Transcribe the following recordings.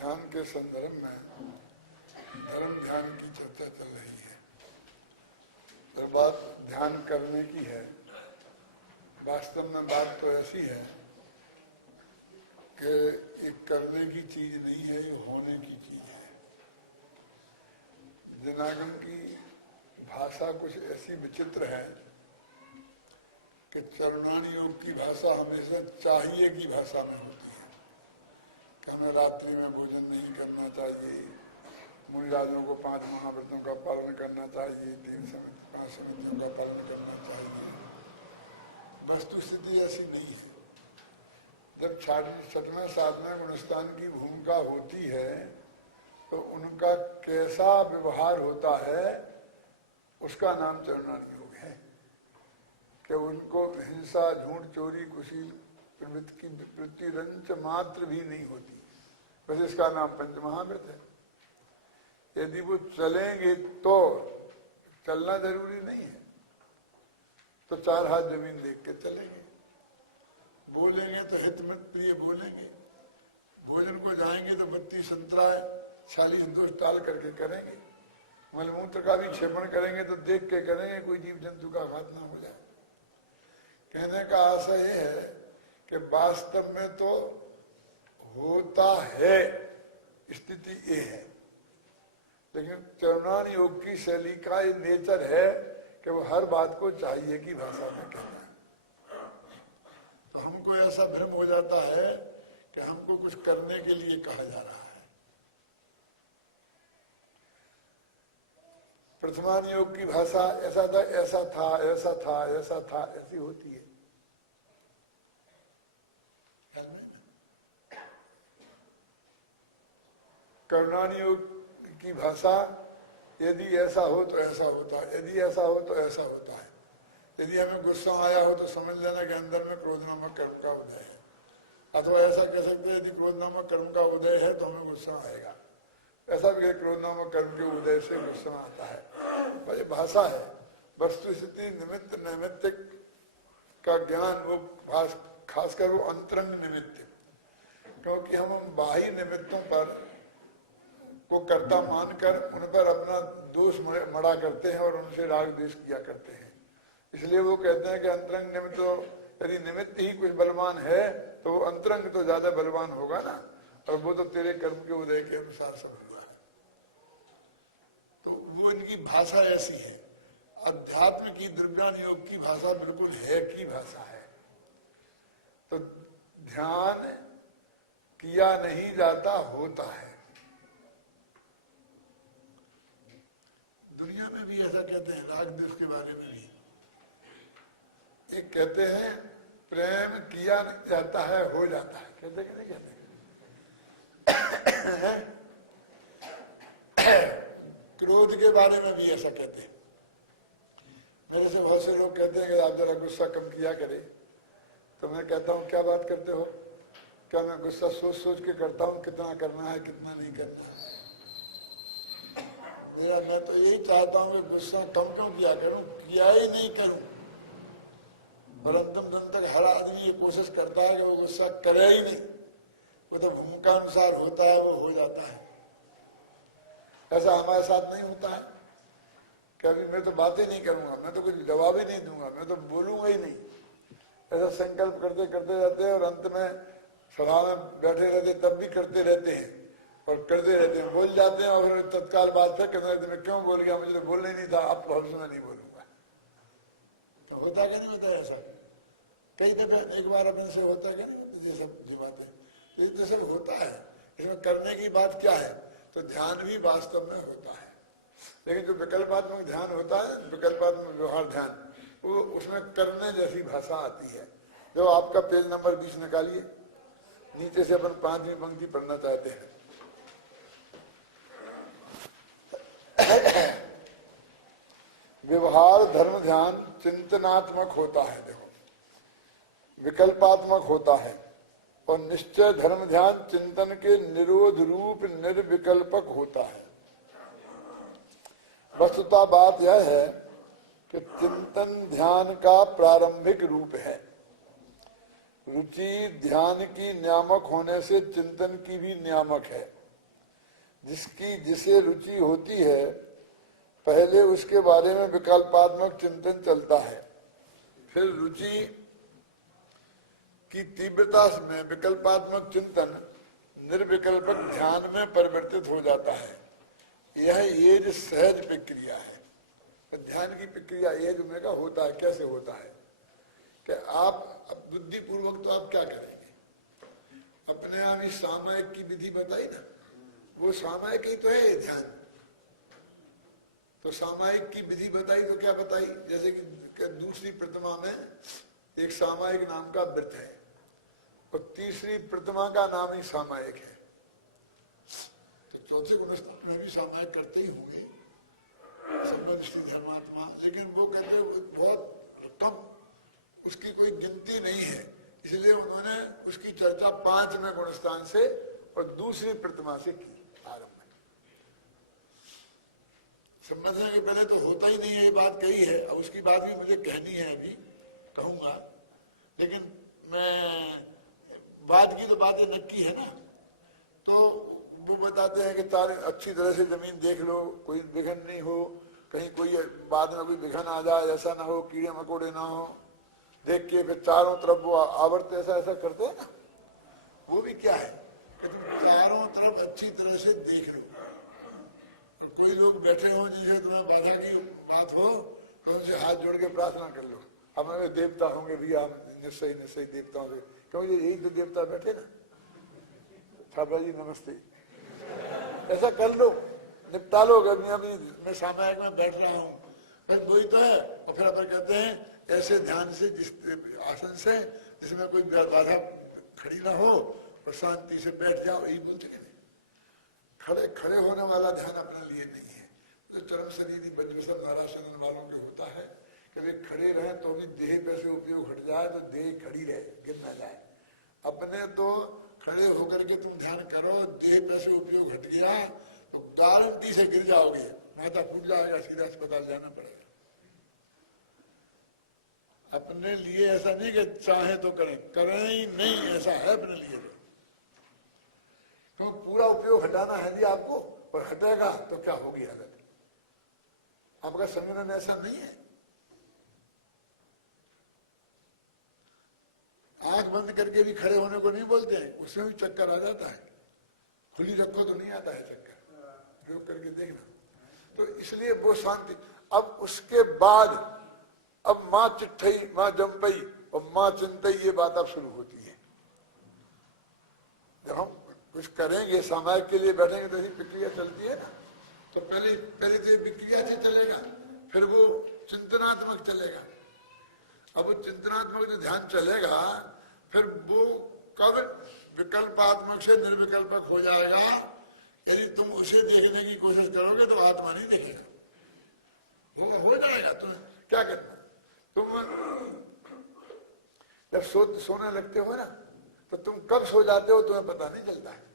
ध्यान के संदर्भ में धर्म ध्यान की चर्चा चल रही है। तो बात ध्यान करने की है। वास्तव में बात तो ऐसी है कि ये करने की चीज नहीं है, ये होने की चीज है। जनागम की भाषा कुछ ऐसी विचित्र है कि चरणानी योग की भाषा हमेशा चाहिए की भाषा में होती है कि हमें रात्रि में भोजन नहीं करना चाहिए, मुनिराजों को 5 महाव्रतों का पालन करना चाहिए, 5 समितियों का पालन करना चाहिए। वस्तु स्थिति ऐसी नहीं है। जब 6वें साधना गुणस्थान की भूमिका होती है तो उनका कैसा व्यवहार होता है उसका नाम चरणानी योग है कि उनको हिंसा, झूठ, चोरी, कुशील प्रवृत्ति की वृत्ति रंच मात्र भी नहीं होती। बस इसका नाम पंचमहाव्रत है। यदि वो चलेंगे तो, चलना जरूरी नहीं है, तो 4 हाथ जमीन देख के चलेंगे। बोलेंगे तो हितमित प्रिय बोलेंगे। भोजन को जाएंगे तो 32 संतराय 40 दोष टाल करके करेंगे। मलमूत्र का भी क्षेपण करेंगे तो देख के करेंगे, कोई जीव जंतु का घात ना हो जाए। कहने का आशय ये है कि वास्तव में तो होता है, स्थिति ये है, लेकिन चरणानी योग की शैली का ये नेचर है कि वो हर बात को चाहिए की भाषा में कहना है। तो हमको ऐसा भ्रम हो जाता है कि हमको कुछ करने के लिए कहा जा रहा है। प्रथमान योग की भाषा ऐसा था, ऐसा था, ऐसा था, ऐसा था, ऐसी होती है। करुणानी योग की भाषा यदि ऐसा हो तो ऐसा होता है, यदि ऐसा हो तो ऐसा होता है। यदि हमें गुस्सा आया हो तो समझ लेना कि अंदर में क्रोध नामक कर्म का उदय है। अथवा ऐसा कह सकते हैं यदि क्रोध नामक कर्म का उदय है तो हमें गुस्सा आएगा। ऐसा भी क्रोध नामक कर्म के उदय से गुस्सा आता है। ये भाषा है। वस्तु स्थिति निमित्त नैमित्तिक का ज्ञान वो खासकर वो अंतरंग निमित्त, क्योंकि हम बाह्य निमित्तों पर को कर्ता मानकर उन पर अपना दोष मड़ा करते हैं और उनसे राग द्वेष किया करते हैं। इसलिए वो कहते हैं कि अंतरंग निमित्त, यदि निमित्त ही कुछ बलवान है तो वो अंतरंग तो ज्यादा बलवान होगा ना, और वो तो तेरे कर्म के उदय के अनुसार सब हुआ है। तो वो इनकी भाषा ऐसी है। अध्यात्म की द्रव्यान योग की भाषा बिल्कुल है की भाषा है। तो ध्यान किया नहीं जाता, होता है। दुनिया में भी ऐसा कहते हैं, राग द्वेष के बारे में भी एक कहते हैं प्रेम किया जाता है, हो जाता है। कहते कि नहीं कहते? क्रोध के बारे में भी ऐसा कहते हैं। मेरे से बहुत से लोग कहते हैं कि आप जरा गुस्सा कम किया करें। तो मैं कहता हूँ क्या बात करते हो? क्या मैं गुस्सा सोच सोच के करता हूँ कितना करना है कितना नहीं करना है? मैं तो यही चाहता हूँ कि गुस्सा कम क्यों किया करूँ, किया ही नहीं करूँ। और अंतिम दिन तक हर आदमी ये कोशिश करता है कि वो गुस्सा करे ही नहीं। वो तो भूमिका अनुसार होता है, वो हो जाता है। ऐसा हमारे साथ नहीं होता है कि अभी मैं तो बातें नहीं करूंगा, मैं तो कुछ जवाब ही नहीं दूंगा, मैं तो बोलूंगा ही नहीं। ऐसा संकल्प करते करते रहते हैं और अंत में सभा में बैठे रहते तब भी करते रहते हैं और करते रहते हैं, बोल जाते हैं। और तत्काल बात है कहते रहते मैं क्यों बोल गया, मुझे तो बोलना ही नहीं था, अब भविष्य में नहीं बोलूंगा। तो होता क्या नहीं होता ऐसा? कई दफे एक बार अपने से होता क्या नहीं होता? ये सब जो बातें ये तो सब होता है। इसमें करने की बात क्या है? तो ध्यान भी वास्तव में होता है, लेकिन जो विकल्पात्मक ध्यान होता है, विकल्पात्मक व्यवहार ध्यान, वो उसमें करने जैसी भाषा आती है। जो आपका पेज नंबर 20 निकालिए, नीचे से अपन 5वीं पंक्ति पढ़ना चाहते हैं। व्यवहार धर्म ध्यान चिंतनात्मक होता है, देखो विकल्पात्मक होता है, और निश्चय धर्म ध्यान चिंतन के निरोध रूप निर्विकल्पक होता है। वस्तुतः बात यह है कि चिंतन ध्यान का प्रारंभिक रूप है। रुचि ध्यान की नियामक होने से चिंतन की भी नियामक है। जिसकी जिसे रुचि होती है पहले उसके बारे में विकल्पात्मक चिंतन चलता है, फिर रुचि की तीव्रता में विकल्पात्मक चिंतन निर्विकल्पक ध्यान में परिवर्तित हो जाता है। यह एज सहज प्रक्रिया है। ध्यान की प्रक्रिया एज में का होता है। कैसे होता है कि आप बुद्धि पूर्वक तो आप क्या करेंगे, अपने आप ही सामायिक की विधि बताई ना, वो सामायिक ही तो है ध्यान। तो सामायिक की विधि बताई तो क्या बताई, जैसे कि दूसरी प्रतिमा में एक सामायिक नाम का व्रत है और तीसरी प्रतिमा का नाम ही सामायिक है। तो चौथे गुणस्थान में भी सामायिक करते ही होंगे संबंधित धर्मात्मा, लेकिन वो कहते बहुत कम, उसकी कोई गिनती नहीं है, इसलिए उन्होंने उसकी चर्चा 5वें गुणस्थान से और दूसरी प्रतिमा से की आरंभ में। समझने के पहले तो होता ही नहीं है, ये बात कही है। अब उसकी बात भी मुझे कहनी है, अभी कहूंगा, लेकिन मैं बात की तो बातें नक्की है ना। तो वो बताते हैं कि तारे अच्छी तरह से जमीन देख लो, कोई विघन नहीं हो, कहीं कोई बाद में कोई विघन आ जाए, ऐसा ना हो, कीड़े मकोड़े ना हो, देख के फिर चारों तरफ वो आवर्त ऐसा ऐसा करते हैं ना। वो भी क्या है कि तुम चारों तरफ अच्छी तरह से देख लो, और कोई लोग बैठे हो जिसे तुम्हें बाधा की बात हो तो उनसे हाथ जोड़ के प्रार्थना कर लो, हमारे देवता होंगे भी, हम निश्चय निश्चय देवताओं से, क्योंकि यही तो देवता बैठे ना। छाबरा जी नमस्ते, ऐसा कर लो, निपटा लो। अभी मैं सामायिक में बैठ रहा हूँ, बस वही तो है। और फिर अपन कहते हैं ऐसे ध्यान से, जिस आसन से जिसमें कोई बाधा खड़ी ना हो और शांति से बैठ जाओ, यही बोलते हैं। खड़े खड़े होने वाला ध्यान अपने लिए नहीं है। तो चरम शरीर वज्रसम नारासन वालों के होता है कि वे खड़े रहे तो भी देह पे से उपयोग हट जाए तो देह खड़ी रहे, गिर ना जाए। अपने तो खड़े होकर के तुम ध्यान करो, देह पे से उपयोग हट गया तो गारंटी से गिर जाओगे, माथा फूट जाएगा, सीधा अस्पताल जाना पड़ेगा। अपने लिए ऐसा नहीं कि चाहे तो करें, करें ही नहीं, ऐसा है अपने लिए। तो पूरा उपयोग हटाना है जी आपको, और हटेगा तो क्या होगी हालत। आपका संगठन ऐसा नहीं है। आंख बंद करके भी खड़े होने को नहीं बोलते हैं, उसमें भी चक्कर आ जाता है। खुली रखो तो नहीं आता है चक्कर, प्रयोग करके देखना। तो इसलिए वो शांति। अब उसके बाद अब माँ चिट्ठई, माँ जम्पई और माँ चिंतई, ये बात अब शुरू होती है। जब हम कुछ करेंगे, सामायिक के लिए बैठेंगे तो ऐसी प्रक्रिया चलती है ना। तो पहले तो प्रक्रिया से चलेगा, फिर वो चिंतनात्मक चलेगा। अब वो चिंतनात्मक जो ध्यान चलेगा, फिर वो कब विकल्पात्मक से निर्विकल्पक हो जाएगा। यदि तुम उसे देखने की कोशिश करोगे तो आत्मा नहीं देखेगा, हो जाएगा। तुम क्या करना, तुम जब सोने लगते हो ना, तो तुम कब सो जाते हो तुम्हें पता नहीं चलता है।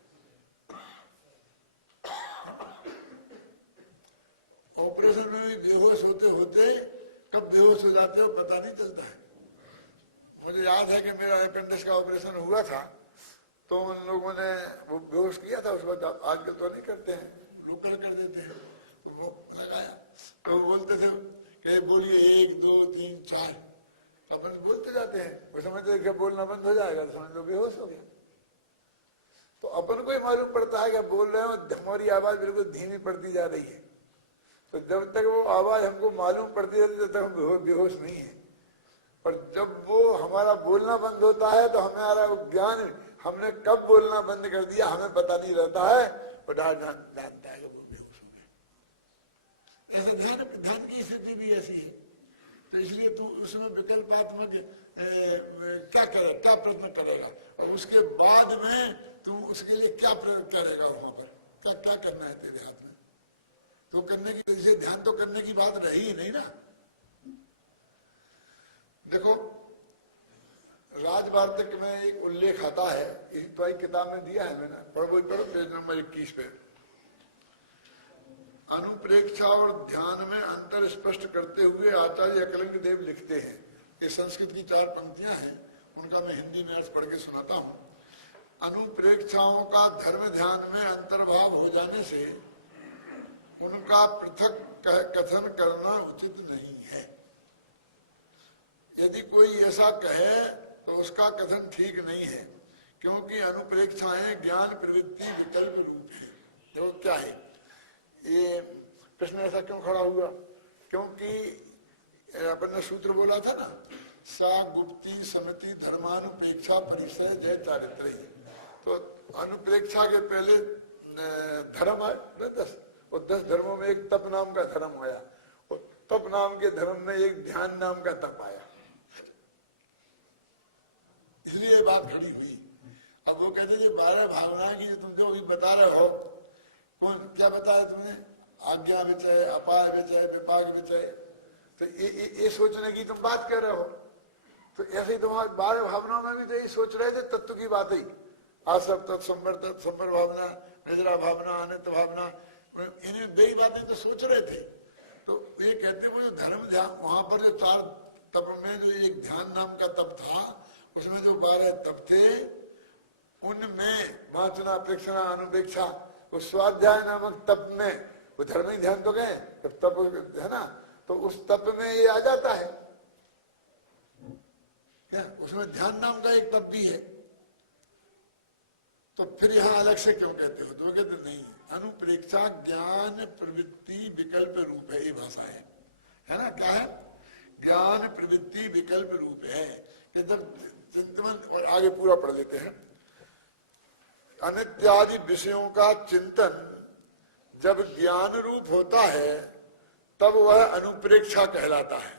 ऑपरेशन में भी बेहोश होते होते कब बेहोश हो जाते हो पता नहीं चलता है। मुझे याद है कि मेरा अपेंडिक्स का ऑपरेशन हुआ था, तो उन लोगों ने वो बेहोश किया था उस वक्त। आजकल तो नहीं करते हैं, लोग कर देते हैं। तो वो लगाया तो बोलते थे कि बोलिए 1 2 3 4, अपन बोलते जाते हैं। वो समझते कि बोलना बंद हो जाएगा तो समझ लो बेहोश हो गया। तो अपन को ही मालूम पड़ता है कि बोल रहे हो, हमारी आवाज बिल्कुल धीमी पड़ती जा रही है। तो जब तक वो आवाज हमको मालूम पड़ती रहती है तब तक हम बेहोश नहीं है। और जब वो हमारा बोलना बंद होता है तो हमारा ज्ञान, हमने कब बोलना बंद कर दिया हमें पता नहीं रहता है, और जानता है कि वो बेहोश हो गए। ऐसे ध्यान की स्थिति भी ऐसी है। तो इसलिए तू उसमें विकल्पात्मक क्या करे, क्या प्रयत्न करेगा, और उसके बाद में तू उसके लिए क्या प्रयोग करेगा, वहां पर क्या क्या करना है तेरे हाथ में। तो करने की, ध्यान तो करने की बात रही ही नहीं ना। देखो राजवार्तिक में एक उल्लेख आता है, इस तो किताब में दिया है मैंने, पढ़ो पेज नंबर 21 पे। अनुप्रेक्षा और ध्यान में अंतर स्पष्ट करते हुए आचार्य एकलिंग देव लिखते हैं। ये संस्कृत की 4 पंक्तियां हैं, उनका मैं हिंदी में अर्थ पढ़ के सुनाता हूं। अनुप्रेक्षाओं का धर्म ध्यान में अंतर्भाव हो जाने से उनका पृथक कथन करना उचित नहीं है। यदि कोई ऐसा कहे तो उसका कथन ठीक नहीं है, क्योंकि अनुप्रेक्षाएं ज्ञान प्रवृत्ति विकल्प रूप है। तो क्या है ये प्रश्न ऐसा क्यों खड़ा हुआ? क्योंकि अपन ने सूत्र बोला था ना, सा गुप्ती समिति धर्मानुपेक्षा परिचय जय चारित्र। तो अनुप्रेक्षा के पहले धर्म है 10, और 10 धर्मों में एक तप नाम का धर्म आया, और तप नाम के धर्म में एक ध्यान नाम का तप आया, इसलिए बात खड़ी हुई। अब वो कहते थे 12 भावनाएं की जो तुम जो भी बता रहे हो, कौन क्या बताया तुमने? आज्ञा विचय, अपाय विचय, विपाक विचय। तो ये सोचने की तुम बात कर रहे हो, तो ऐसे ही तुम्हारे 12 भावनाओं में भी तो यही सोच रहे थे तत्व की बात ही। आसव तत्संबर तत्संबर भावना, निद्रा भावना, अनित्य भावना, इन्हें दही बातें तो सोच रहे थे। तो ये कहते वो जो धर्म ध्यान वहां पर जो 4 तप में जो एक ध्यान नाम का तप था, उसमें जो 12 तप थे, उनमें वाचना प्रेक्षणा अनुपेक्षा, उस स्वाध्याय नामक तप में वो धर्म ही ध्यान तो गए, तप है ना, तो उस तप में ये आ जाता है क्या? उसमें ध्यान नाम का एक तप भी है। तो फिर यहां अलग से क्यों कहते हो? तो कहते नहीं, अनुप्रेक्षा ज्ञान प्रवृत्ति विकल्प रूप है, ये भाषा है ना? क्या है? ज्ञान प्रवृत्ति विकल्प रूप है कि जब चिंतन, और आगे पूरा पढ़ लेते हैं। अनित्यादि विषयों का चिंतन जब ज्ञान रूप होता है तब वह अनुप्रेक्षा कहलाता है।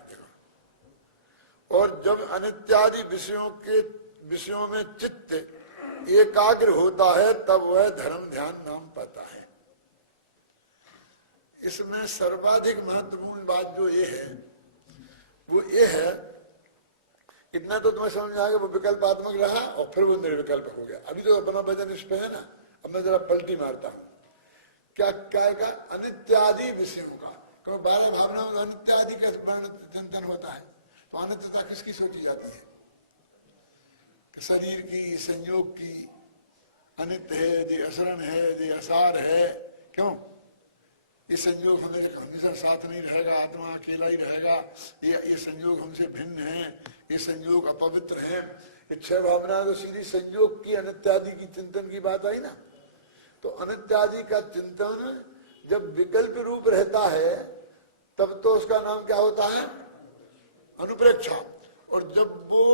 और जब अनित्यादि विषयों में चित्त एकाग्र होता है तब वह धर्म ध्यान नाम पाता है। इसमें सर्वाधिक महत्वपूर्ण बात जो ये है वो ये है, इतना तो तुम्हें समझ आएगा, वो विकल्पात्मक रहा और फिर वो निर्विकल्प हो गया। अभी तो अपना वजन इस पे है ना, अब मैं जरा पलटी मारता हूं। क्या कहेगा? अनित्यादि विषयों का, क्योंकि 12 भावनाओं में अनित्यादि का चिंतन होता है। तो अनित्यता किसकी सोची जाती है? कि शरीर की, संयोग की, अनित्य है, ये असरण है, ये असार है। क्यों? ये संयोग हमेशा साथ नहीं रहेगा, आत्मा अकेला ही रहेगा, ये संयोग हमसे भिन्न है, ये संयोग अपवित्र है। ये 6 भावना तो सीधी संयोग की, अनित्यादि की चिंतन की बात आई ना। तो अनित्यादि का चिंतन जब विकल्प रूप रहता है तब तो उसका नाम क्या होता है? अनुप्रेक्षा। और जब वो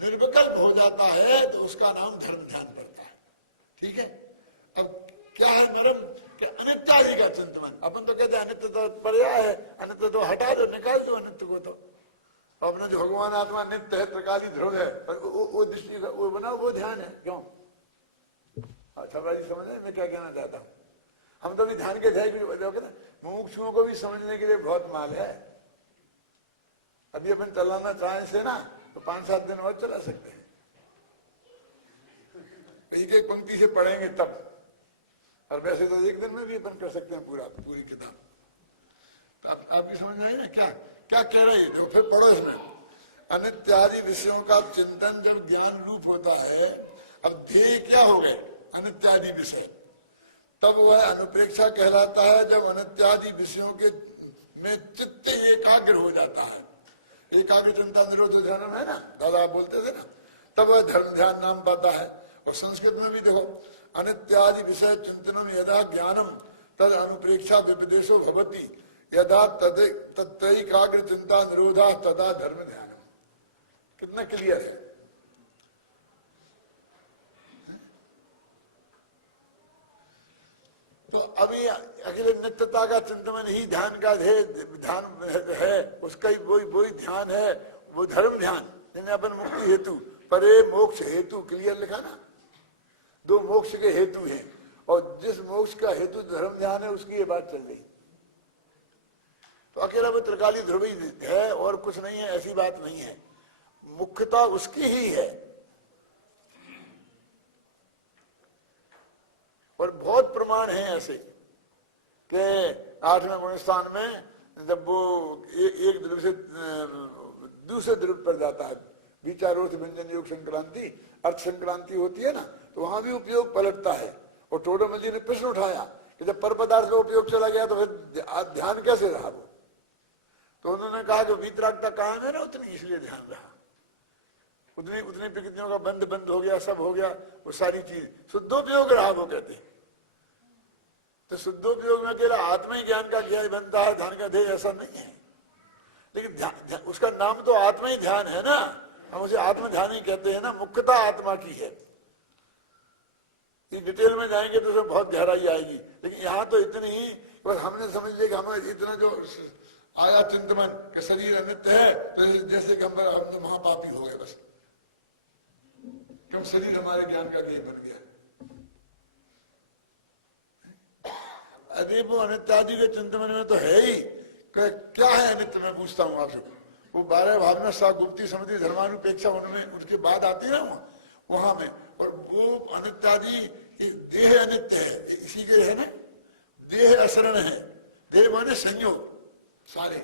निर्विकल्प हो जाता है तो उसका नाम धर्म ध्यान पड़ता है। ठीक है? अब क्या है मरम? कि अनित्यादि का चिंतन। अपन तो कहते हैं अनित्य तो पर्याय है, अनित्य तो हटा दो, निकाल दो अनित्य को। तो अपना जो भगवान आत्मा नित्य है, त्रिकाली ध्रुव है, वो दृष्टि का वो बनाओ, वो ध्यान है। क्यों? अच्छा भाई, समझे मैं क्या कहना चाहता हूँ? हम तो भी ध्यान के ध्यान ना, मुमुक्षुओं को भी समझने के लिए बहुत माल है। अभी अपन चलाना चाहें से ना तो 5-7 दिन और चला सकते हैं, एक पंक्ति से पढ़ेंगे तब। और वैसे तो 1 दिन में भी अपन कर सकते हैं पूरी किताब। तो आप भी समझ आए ना क्या क्या कह रहे हैं? तो फिर पढ़ो इसमें। अनित्यादि विषयों का चिंतन जब ज्ञान रूप होता है, अब ध्येय क्या हो गए? अनित्यादि विषय। तब वह अनुप्रेक्षा कहलाता है जब अनित्यादि विषयों के में चित्त एकाग्र हो जाता है। एकाग्र चिंता निरोध ध्यान है ना, दादा आप बोलते थे ना, तब वह धर्म ध्यान नाम पाता है। और संस्कृत में भी देखो, अनित्यादि विषय चिंतनम यदा ज्ञानम तद अनुप्रेक्षा विपदेशो भवति, यदा तदैकाग्र चिंता निरोधा तदा धर्म ध्यानम। कितना क्लियर है? तो अभी अकेले नित्यता का चिंतन ही ध्यान का ध्यान है, उसका ही वही ध्यान है, वो धर्म ध्यान। जिन्हें अपन मुक्ति हेतु परे मोक्ष हेतु, क्लियर लिखा ना, 2 मोक्ष के हेतु हैं, और जिस मोक्ष का हेतु धर्म ध्यान है उसकी ये बात चल रही। तो अकेला वो त्रिकाली ध्रुवी है और कुछ नहीं है, ऐसी बात नहीं है। मुख्यता उसकी ही है। और बहुत प्रमाण हैं ऐसे कि 8वें गुणस्थान में जब वो एक ध्रुव से दूसरे ध्रुव पर जाता है, विचारों से व्यंजन योग संक्रांति, अर्थ संक्रांति होती है ना, तो वहां भी उपयोग पलटता है। और टोडरमल जी ने प्रश्न उठाया कि जब पर पदार्थ का उपयोग चला गया तो फिर ध्यान कैसे रहा वो? तो उन्होंने कहा जो वीतरागता कायम है ना उतनी, इसलिए ध्यान रहा। उतनी उतनी प्रकृतियों का बंद हो गया, सब हो गया, वो सारी चीज शुद्धोपयोग रहा, वो कहते हैं। तो शुद्धोपयोग में अकेला आत्मा ही ज्ञान का ध्येय बनता है, ध्यान का ध्येय ऐसा नहीं है। लेकिन उसका नाम तो आत्मा ही ध्यान है ना, हम उसे आत्म ध्यान ही कहते हैं ना, मुख्यता आत्मा की है। डिटेल में जाएंगे तो उसमें बहुत गहराई आएगी, लेकिन यहाँ तो इतनी ही बस हमने समझ लिया कि हमें इतना जो आया चिंतन कि शरीर अनित्य है, तो जैसे कि हम महापापी हो गए, बस क्यों शरीर हमारे ज्ञान का ध्येय बन गया। अरे वो अनित्यादि के चिंतन में तो है ही, क्या है अनित्य? मैं पूछता हूँ आपसे, वो 12 भावना सा गुप्ती समिति धर्मानुपेक्षा उनमें उसके बाद आती है ना वहां में, और वो अनित्यादि देह अनित्य है, इसी के है ना, देह असरण है, देह माने संयोग सारे।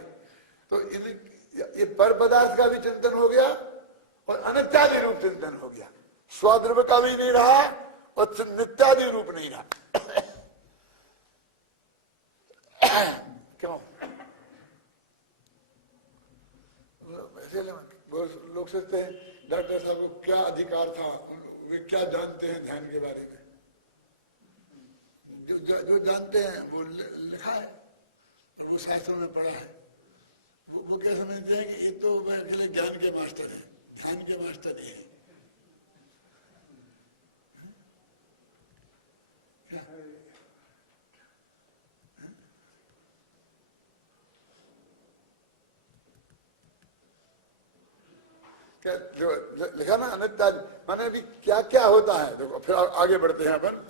तो ये पर पदार्थ का भी चिंतन हो गया और अनित्यादि रूप चिंतन हो गया, स्वद्रव्य का भी नहीं रहा और नित्यादि रूप नहीं रहा। क्यों? लोग सोचते हैं डॉक्टर साहब को क्या अधिकार था, वे क्या जानते हैं ध्यान के बारे में? जो जानते हैं वो लिखा है और वो शास्त्रों में पढ़ा है। वो क्या समझते हैं कि ये तो अकेले ज्ञान के मास्टर है, ध्यान के मास्टर नहीं है। क्या जो लिखा ना अनित्यादि माने भी क्या क्या होता है। देखो फिर आगे बढ़ते हैं अपन।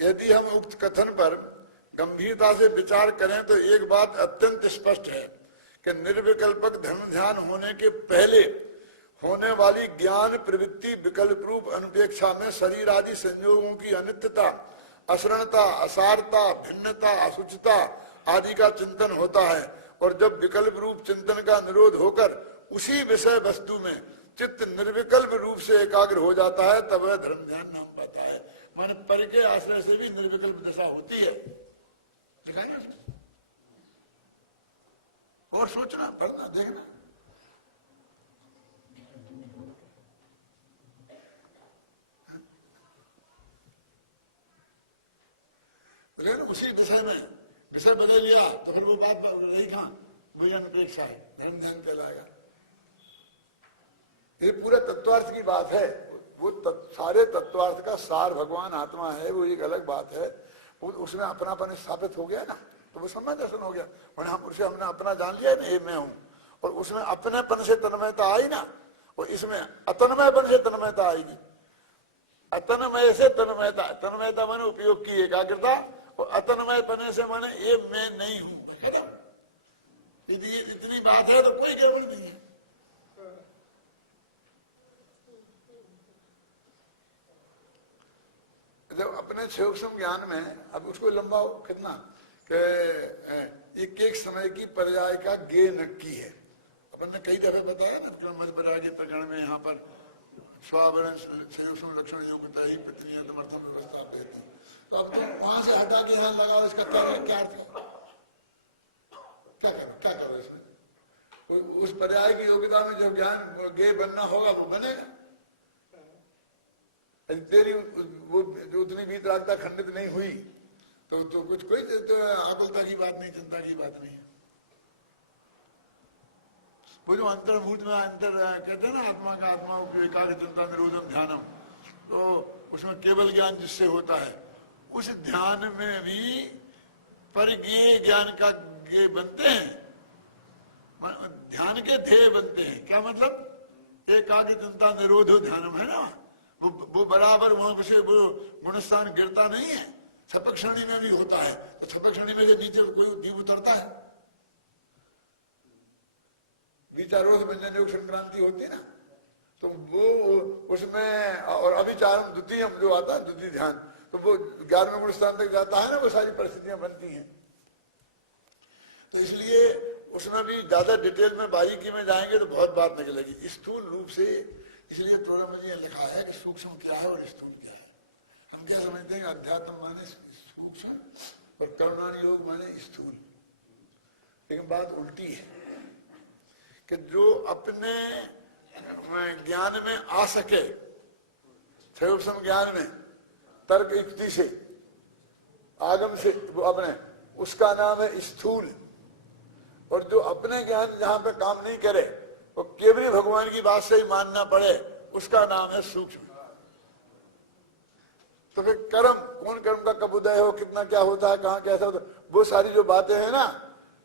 यदि हम उक्त कथन पर गंभीरता से विचार करें तो एक बात अत्यंत स्पष्ट है कि निर्विकल्पक धर्म ध्यान होने के पहले होने वाली ज्ञान प्रवृत्ति विकल्प रूप अनुपेक्षा में शरीर आदि संयोगों की अनित्यता, असरणता, असारता, भिन्नता, असुचिता आदि का चिंतन होता है। और जब विकल्प रूप चिंतन का निरोध होकर उसी विषय वस्तु में चित्त निर्विकल्प रूप से एकाग्र हो जाता है, तब वह धर्म ध्यान नाम पाता है। माने पर के आश्रय से भी निर्विकल्प दशा होती है। और सोचना, पढ़ना, देखना। लेकिन उसी विषय में विषय बदल लिया तो फिर वो बात रही कहां? मुझे अपेक्षा है, धर्म ध्यान कहलाएगा। ये पूरा तत्वार्थ की बात है। वो सारे तत्वार्थ का सार भगवान आत्मा है, वो एक अलग बात है। उसमें अपनापन स्थापित हो गया ना, तो वो सम्मान दर्शन हो गया। उसे हमने अपना जान लिया ना, ये मैं हूं। और उसमें अपनेपन से तन्मयता आई ना, और इसमें अतन्मयपन से तन्मयता आएगी। अतन्मय से तन्मयता, तन्मयता माने उपयोग की एकाग्रता, और अतन्मय बने से माने ये मैं नहीं हूं। इतनी बात है तो कोई गड़बड़ नहीं है। जब अपने सूक्ष्म ज्ञान में अब उसको लंबाओ कितना कि एक समय की पर्याय का गे नक्की है। अपन ने कई दफे बताया ना मध्य प्रकरण में, यहाँ पर स्वावरण सूक्ष्म लक्षण योग्यता ही पत्नी समर्थन व्यवस्था देती। तो अब तुम वहां से हटा के यहाँ लगा, इसका क्या अर्थ है? क्या करो इसमें? उस पर्याय की योग्यता में जब ज्ञान गे बनना होगा वो बनेगा। तेरी वो जो उतनी वीतरागता खंडित नहीं हुई तो कुछ कोई तो आकुलता की बात नहीं, चिंता की बात नहीं है। वो जो अंतर्भूत में अंतर कहते हैं ना, आत्मा का आत्मा एकाग्र चिंता निरोधम ध्यानम, तो उसमें केवल ज्ञान जिससे होता है, उस ध्यान में भी परज्ञेय ज्ञान का गे बनते हैं, ध्यान के ध्येय बनते हैं। क्या मतलब? एकाग्र चिंता निरोधो ध्यानम है ना, वो बराबर वहां से वो गुणस्थान गिरता नहीं है। छपक श्रेणी में भी होता है, तो छपक श्रेणी में से नीचे कोई जीव उतरता है। विचारों से व्यंजन योग संक्रांति होती है ना, तो वो उसमें और अभिचारम द्वितीय जो आता है द्वितीय ध्यान, तो वो 11वें गुण स्थान तक जाता है ना, वो सारी परिस्थितियां बनती हैं। तो इसलिए उसमें भी ज्यादा डिटेल में बारीकी में जाएंगे तो बहुत बात निकलेगी। स्थूल रूप से इसलिए प्रोग्राम में ये लिखा है कि सूक्ष्म क्या है और स्थूल क्या है। हम क्या समझते हैं कि अध्यात्म माने सूक्ष्म और करुणान योग माने स्थूल, लेकिन बात उल्टी है कि जो अपने ज्ञान में आ सके, त्रयोपम ज्ञान में तर्क युक्ति से आगम से वो अपने, उसका नाम है स्थूल। और जो अपने ज्ञान जहां पे काम नहीं करे वो केवल भगवान की बात से ही मानना पड़े, उसका नाम है सूक्ष्म। तो फिर कर्म, कौन कर्म का कब उदय हो, कितना क्या होता है, कहाँ कैसा होता है, वो सारी जो बातें हैं ना,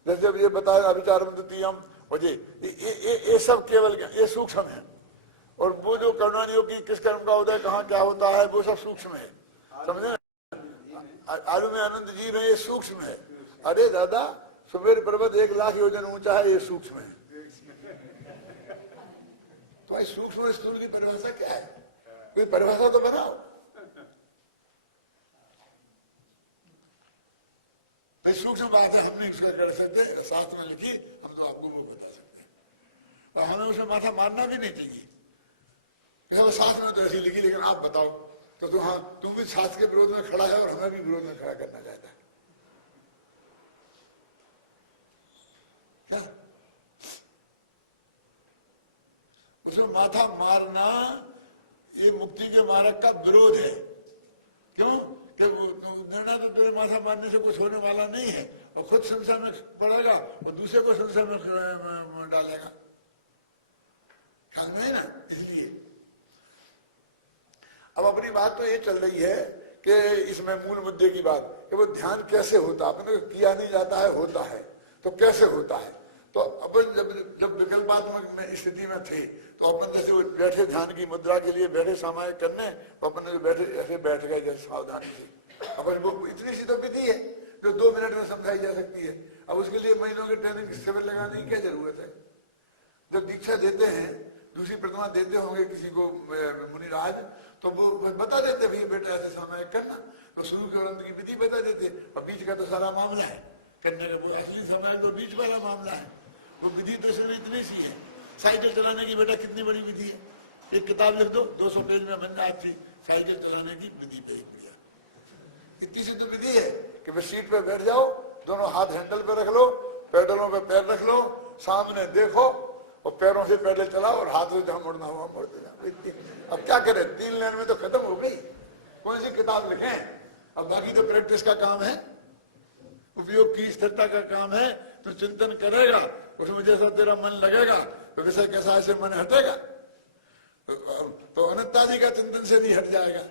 जैसे अब ये बताया अभिचारम द्वितीयम, और ये सब केवल ये सूक्ष्म है। और वो जो करुणानियों की किस कर्म का उदय कहाँ क्या होता है वो सब सूक्ष्म है, समझे ना। आलू में आनंद जी में ये सूक्ष्म है। अरे दादा सुमेर पर्वत 1 लाख योजन ऊंचा है, ये सूक्ष्म है। तो भाई सूक्ष्म और स्थूल की परिभाषा क्या है, कोई परिभाषा तो बनाओ भाई। सूक्ष्म बात है, हम नहीं उसका कर सकते, साथ में लिखी, हम तो आपको वो बता सकते हैं। और हमें उसमें माथा मारना भी नहीं चाहिए। साथ में तो ऐसी लिखी, लेकिन आप बताओ तो हाँ तुम भी शास्त्र के विरोध में खड़ा है और हमें भी विरोध में खड़ा करना चाहता है क्या? उसमें माथा मारना ये मुक्ति के मार्ग का विरोध है। क्यों? कि निर्णय तो तेरे माथा मारने से कुछ होने वाला नहीं है, और खुद संसार में पड़ेगा और दूसरे को संसार में डालेगा, ख्याल नहीं ना। इसलिए अब अपनी बात तो ये चल रही है कि इसमें मूल मुद्दे की बात कि वो ध्यान कैसे होता, अपने किया नहीं जाता है, होता है तो कैसे होता है। तो अपन जब विकल्पात्मक में स्थिति में थे तो अपन जैसे बैठे ध्यान की मुद्रा के लिए बैठे सामायिक करने, तो अपन जो बैठे ऐसे बैठ गए जैसे सावधानी से। अपन वो इतनी सी तो विधि है जो 2 मिनट में समझाई जा सकती है। अब उसके लिए महीनों की ट्रेनिंग शिविर लगाने की क्या जरूरत है। जब दीक्षा देते हैं, दूसरी प्रतिमा देते होंगे किसी को मुनिराज, तो वो बता देते भाई बेटा ऐसे सामायिक करना, तो शुरू के की विधि बता देते, और बीच का तो सारा मामला है करने का। वो असली समय तो बीच वाला मामला है, वो विधि तो सिर्फ इतनी सी है। साइकिल चलाने की बेटा कितनी बड़ी विधि है, एक किताब लिख दो 200 पेज में बन जाती साइकिल चलाने की विधि पे। इतनी सी तो विधि है कि फिर सीट पे बैठ जाओ, दोनों हाथ हैंडल पे रख लो, पैडलों पे पैर रख लो, सामने देखो और पैरों से पैडल चलाओ और हाथ से जहां मुड़ना हुआ मुड़ते जाओ। अब क्या करें, 3 लाइन में तो खत्म हो गई, कौन सी किताब लिखें। अब बाकी तो प्रैक्टिस का काम है, उपयोग की स्थिरता का काम है। तो चिंतन करेगा, उसमें जैसा तेरा मन लगेगा तो वैसे कैसा ऐसे मन हटेगा, तो अनंतादि का चिंतन से नहीं हट जाएगा।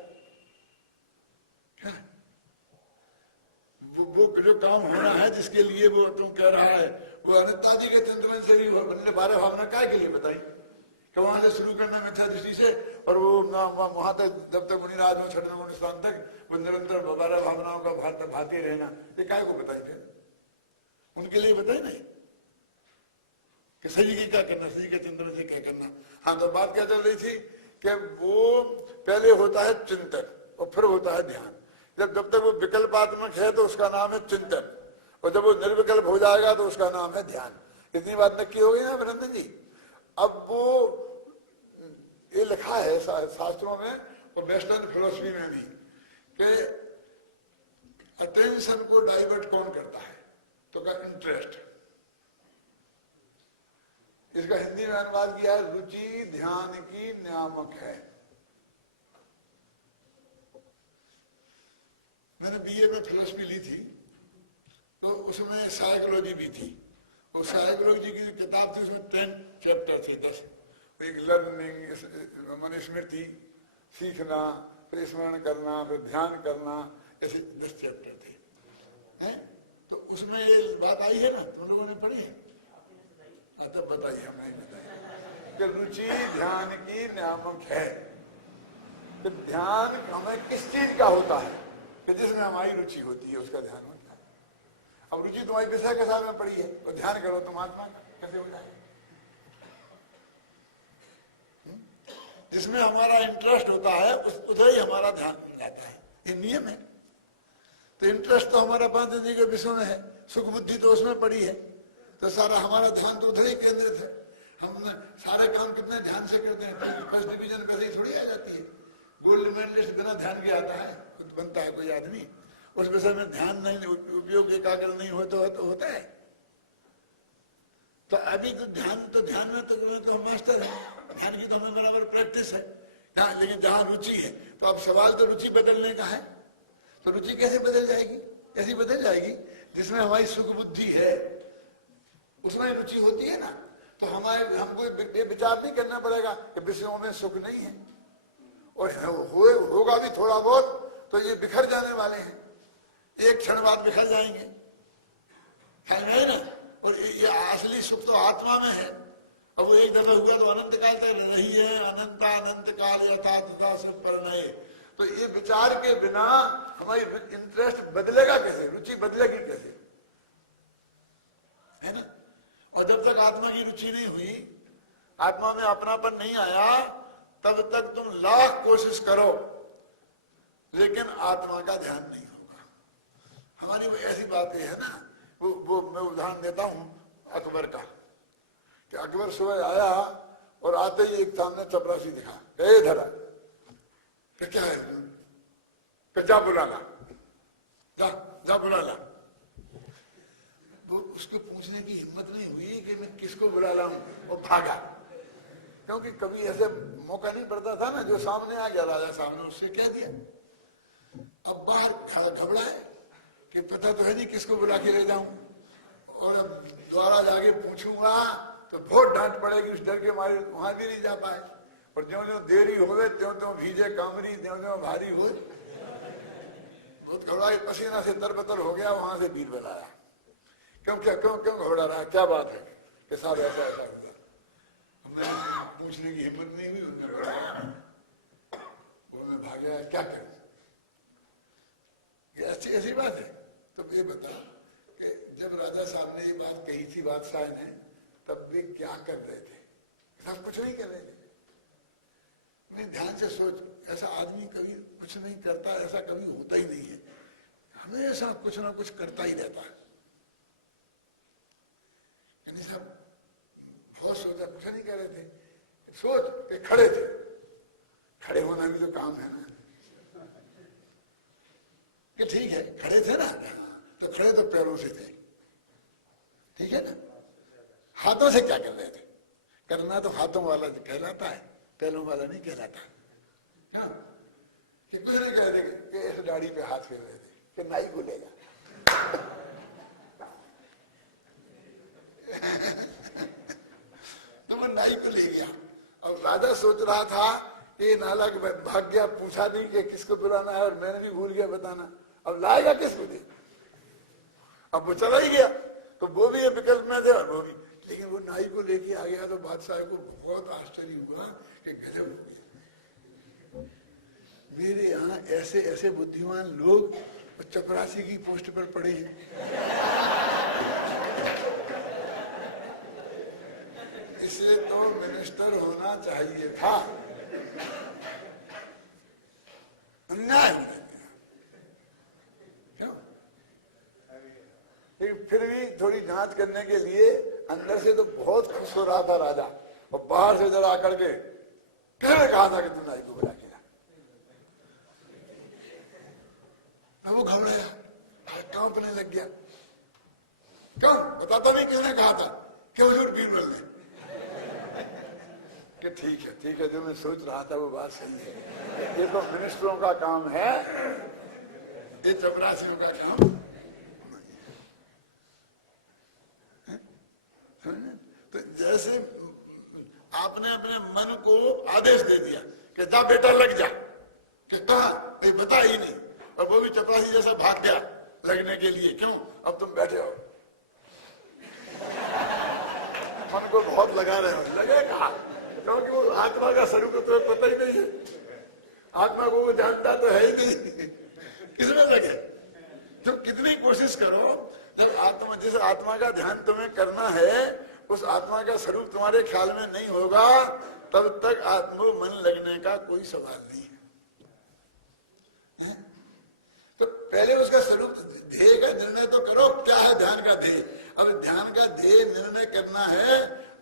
वो जो काम होना है जिसके लिए वो तुम कह रहा है, वो अनंतादि के चिंतन से ही। हमने 12 भावना काय के लिए बताई कि वहां से शुरू करना मिथ्या दृष्टि से, और वो वहां तक जब तक मुनिराज हो 6वें गुण स्थान तक वो निरंतर 12 भावनाओं का भाती रहना, ये काय को बताई थे, उनके लिए बताई नहीं कि सही की क्या करना, सही के चिंतन से क्या करना। हाँ, तो बात क्या चल रही थी कि वो पहले होता है चिंतन और फिर होता है ध्यान। जब तक वो विकल्पात्मक है तो उसका नाम है चिंतन, और जब वो निर्विकल्प हो जाएगा तो उसका नाम है ध्यान। इतनी बात नक्की हो गई ना अभिनंदन जी। अब वो ये लिखा है शास्त्रों में और वेस्टर्न फिलोसफी में भी कि अटेंशन को डाइवर्ट कौन करता है, तो का इंटरेस्ट। इसका हिंदी में अनुवाद किया है, रुचि ध्यान की नियामक है। मैंने बीए में फिलोसफी ली थी तो उसमें साइकोलॉजी भी थी, और साइकोलॉजी की जो किताब थी उसमें 10 चैप्टर थे, 10। एक लर्निंग मन स्मृति, सीखना, फिर स्मरण करना, फिर ध्यान करना, ऐसे 10 चैप्टर थे हैं? तो उसमें ये बात आई है ना, तुम लोगों ने पढ़ी है? तब बताइए, हम नहीं बताइए कि रुचि ध्यान की नियामक है। तो ध्यान हमें किस चीज का होता है कि जिसमें हमारी रुचि होती है उसका ध्यान होता है। अब रुचि तुम्हारी विषय के साथ में पड़ी है और ध्यान करो तुम आत्मा का, कैसे हो जाएगा? जिसमें हमारा इंटरेस्ट होता है उधर ही हमारा ध्यान जाता है, ये नियम है। तो इंटरेस्ट तो हमारा 5 के विषय में है, सुख बुद्धि तो उसमें पड़ी है, तो सारा हमारा ध्यान तो उधर ही केंद्रित है। हम सारे काम कितने ध्यान से करते हैं। फर्स्ट डिवीजन वैसे ही थोड़ी आ जाती है। गोल्ड मेडलिस्ट बिना ध्यान के आता है, खुद बनता है कोई आदमी। उस विषय में ध्यान नहीं, उपयोग एकाग्र नहीं हो तो होता है। तो अभी तो ध्यान में तो हम मास्टर है, ध्यान की तो हमें बराबर प्रैक्टिस है। हाँ, लेकिन जहां रुचि है, तो अब सवाल तो रुचि बदलने का है। तो रुचि कैसे बदल जाएगी? ऐसी बदल जाएगी जिसमें हमारी सुख बुद्धि है, उसमें रुचि होती है ना। तो हमको ये विचार नहीं करना पड़ेगा कि विषयों में सुख नहीं है, और होगा भी थोड़ा बहुत तो ये बिखर जाने वाले हैं, एक क्षण बाद बिखर जाएंगे, है ना। और ये असली सुख तो आत्मा में है। अब वो एक दफा हुआ तो अनंत काल तक नहीं है। अनंत काल यथा तथा सब परिणय। तो ये विचार के बिना हमारी इंटरेस्ट बदलेगा कैसे, रुचि बदलेगी कैसे, है ना। और जब तक आत्मा की रुचि नहीं हुई, आत्मा में अपनापन नहीं आया, तब तक तुम लाख कोशिश करो लेकिन आत्मा का ध्यान नहीं होगा। हमारी वो ऐसी बातें है ना, वो मैं उदाहरण देता हूं अकबर का, कि अकबर सुबह आया और आते ही एक सामने चपरासी दिखा, इधर क्या है, जा बुला ला, जा बुला ला। वो उसको पूछने की हिम्मत नहीं हुई कि मैं किसको बुला लाऊं, और भागा। क्योंकि कभी ऐसे मौका नहीं पड़ता था ना, जो सामने आ गया राजा सामने, उससे कह दिया। अब बाहर घबराए कि पता तो है नहीं किसको बुला के ले जाऊं, और अब द्वारा जाके पूछूंगा तो बहुत डांट पड़ेगी, उस डर के मारे वहां भी नहीं जा पाए। और ज्यों-ज्यों देरी होवे त्यों-त्यों भीजे कामरी, ज्यों-ज्यों भारी हुए। बहुत घबराए, पसीना से तरबतर हो गया, वहां से बीरबल आया। क्यों घबरा रहा है, क्या बात है कि साहब ऐसा हुआ। हमने पूछने की हिम्मत नहीं हुई, उन्होंने घबराया, वो मैं भाग गया, क्या करूं। ये ऐसी बात है। तो ये बता कि जब राजा साहब ने ये बात कही थी बादशाह ने, तब वे क्या कर रहे थे? सब कुछ नहीं कर रहे थे। मैं ध्यान से सोच, ऐसा आदमी कभी कुछ नहीं करता, ऐसा कभी होता ही नहीं है। हमेशा कुछ ना कुछ करता ही रहता है। सब बहुत सोचा, कुछ नहीं कर रहे थे। सोच के खड़े थे, खड़े होना भी तो काम है ना, कि ठीक है खड़े थे ना, तो खड़े तो पैरों से थे, ठीक है ना। हाथों से क्या कर रहे थे? करना तो हाथों वाला कहलाता है, पैरों वाला नहीं कहलाता। हाँ, कि कुछ नहीं कह रहे कि इस दाढ़ी पे हाथ फेर रहे थे कि नाई को लेगा। तो वो नाई को ले गया। और राजा सोच रहा था कि नालायक भाग गया, पूछा नहीं कि किसको बुलाना है, और मैंने भी भूल गया बताना, अब लाएगा किसको दे। अब वो चला ही गया, तो वो भी ये विकल्प में थे और वो भी। लेकिन वो नाई को लेके आ गया तो बादशाह को बहुत आश्चर्य हुआ कि गजब हो गया। मेरे यहाँ ऐसे ऐसे बुद्धिमान लोग चपरासी की पोस्ट पर पड़े हैं। इसे तो मिनिस्टर होना चाहिए था। अन्याय हो गया। क्यों? फिर भी थोड़ी जांच करने के लिए अंदर से तो बहुत खुश हो रहा था राजा, और बाहर से जरा आकर के किसने कहा था कि तू नाई को बुला के ला। अब वो घबराया, कांपने लग गया। क्यों बताता नहीं किसने कहा था? क्यों झूठ बीरबल ने। कि ठीक है जो मैं सोच रहा था वो बात सही है। ये तो मिनिस्टरों का काम है, ये चपरासियों का काम। तो जैसे आपने अपने मन को आदेश दे दिया कि जा बेटा लग जा, कि कहा नहीं बता ही नहीं, और वो भी चपरासी जैसा भाग गया लगने के लिए। क्यों? अब तुम बैठे हो, मन को बहुत लगा रहे हो। लगे कहा? क्योंकि वो आत्मा का स्वरूप तो तुम्हें पता ही नहीं है। आत्मा को वो जानता तो है ही नहीं, किसमें लगे। तो कितनी कोशिश करो, जब आत्मा, जिस आत्मा का ध्यान तुम्हें करना है उस आत्मा का स्वरूप तुम्हारे ख्याल में नहीं होगा, तब तक आत्मा मन लगने का कोई सवाल नहीं है। तो पहले उसका स्वरूप ध्येय का निर्णय तो करो, क्या है ध्यान का ध्येय। अब ध्यान का ध्येय निर्णय करना है।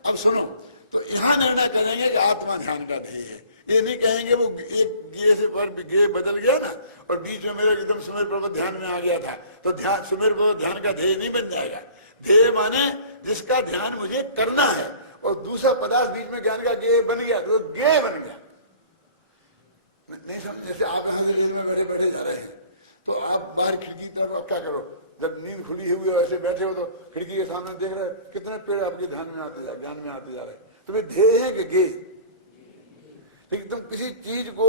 अब सुनो, तो यहाँ निर्णय करेंगे कि आत्मा ध्यान का ध्येय है। ये नहीं कहेंगे वो एक गे से पर गे बदल गया ना और बीच में मेरा एकदम सुमेर पर्वत ध्यान में आ गया था, तो ध्यान सुमेर पर्वत ध्येय का ध्येय नहीं बन जाएगा। ध्येय माने जिसका ध्यान मुझे करना है, और दूसरा पदार्थ बीच में ज्ञान का गे बन गया तो गे बन गया। नहीं समझ? जैसे आप यहाँ से में बैठे बैठे जा रहे हैं, तो आप बाहर खिड़की तरफ आप क्या करो, जब नींद खुली हुई है ऐसे बैठे हो तो खिड़की के सामने देख रहे कितने पेड़ आपके ध्यान में आते जा ज्ञान में आते जा रहे हैं। तुम्हें ध्येय है कि गे? लेकिन तुम किसी चीज को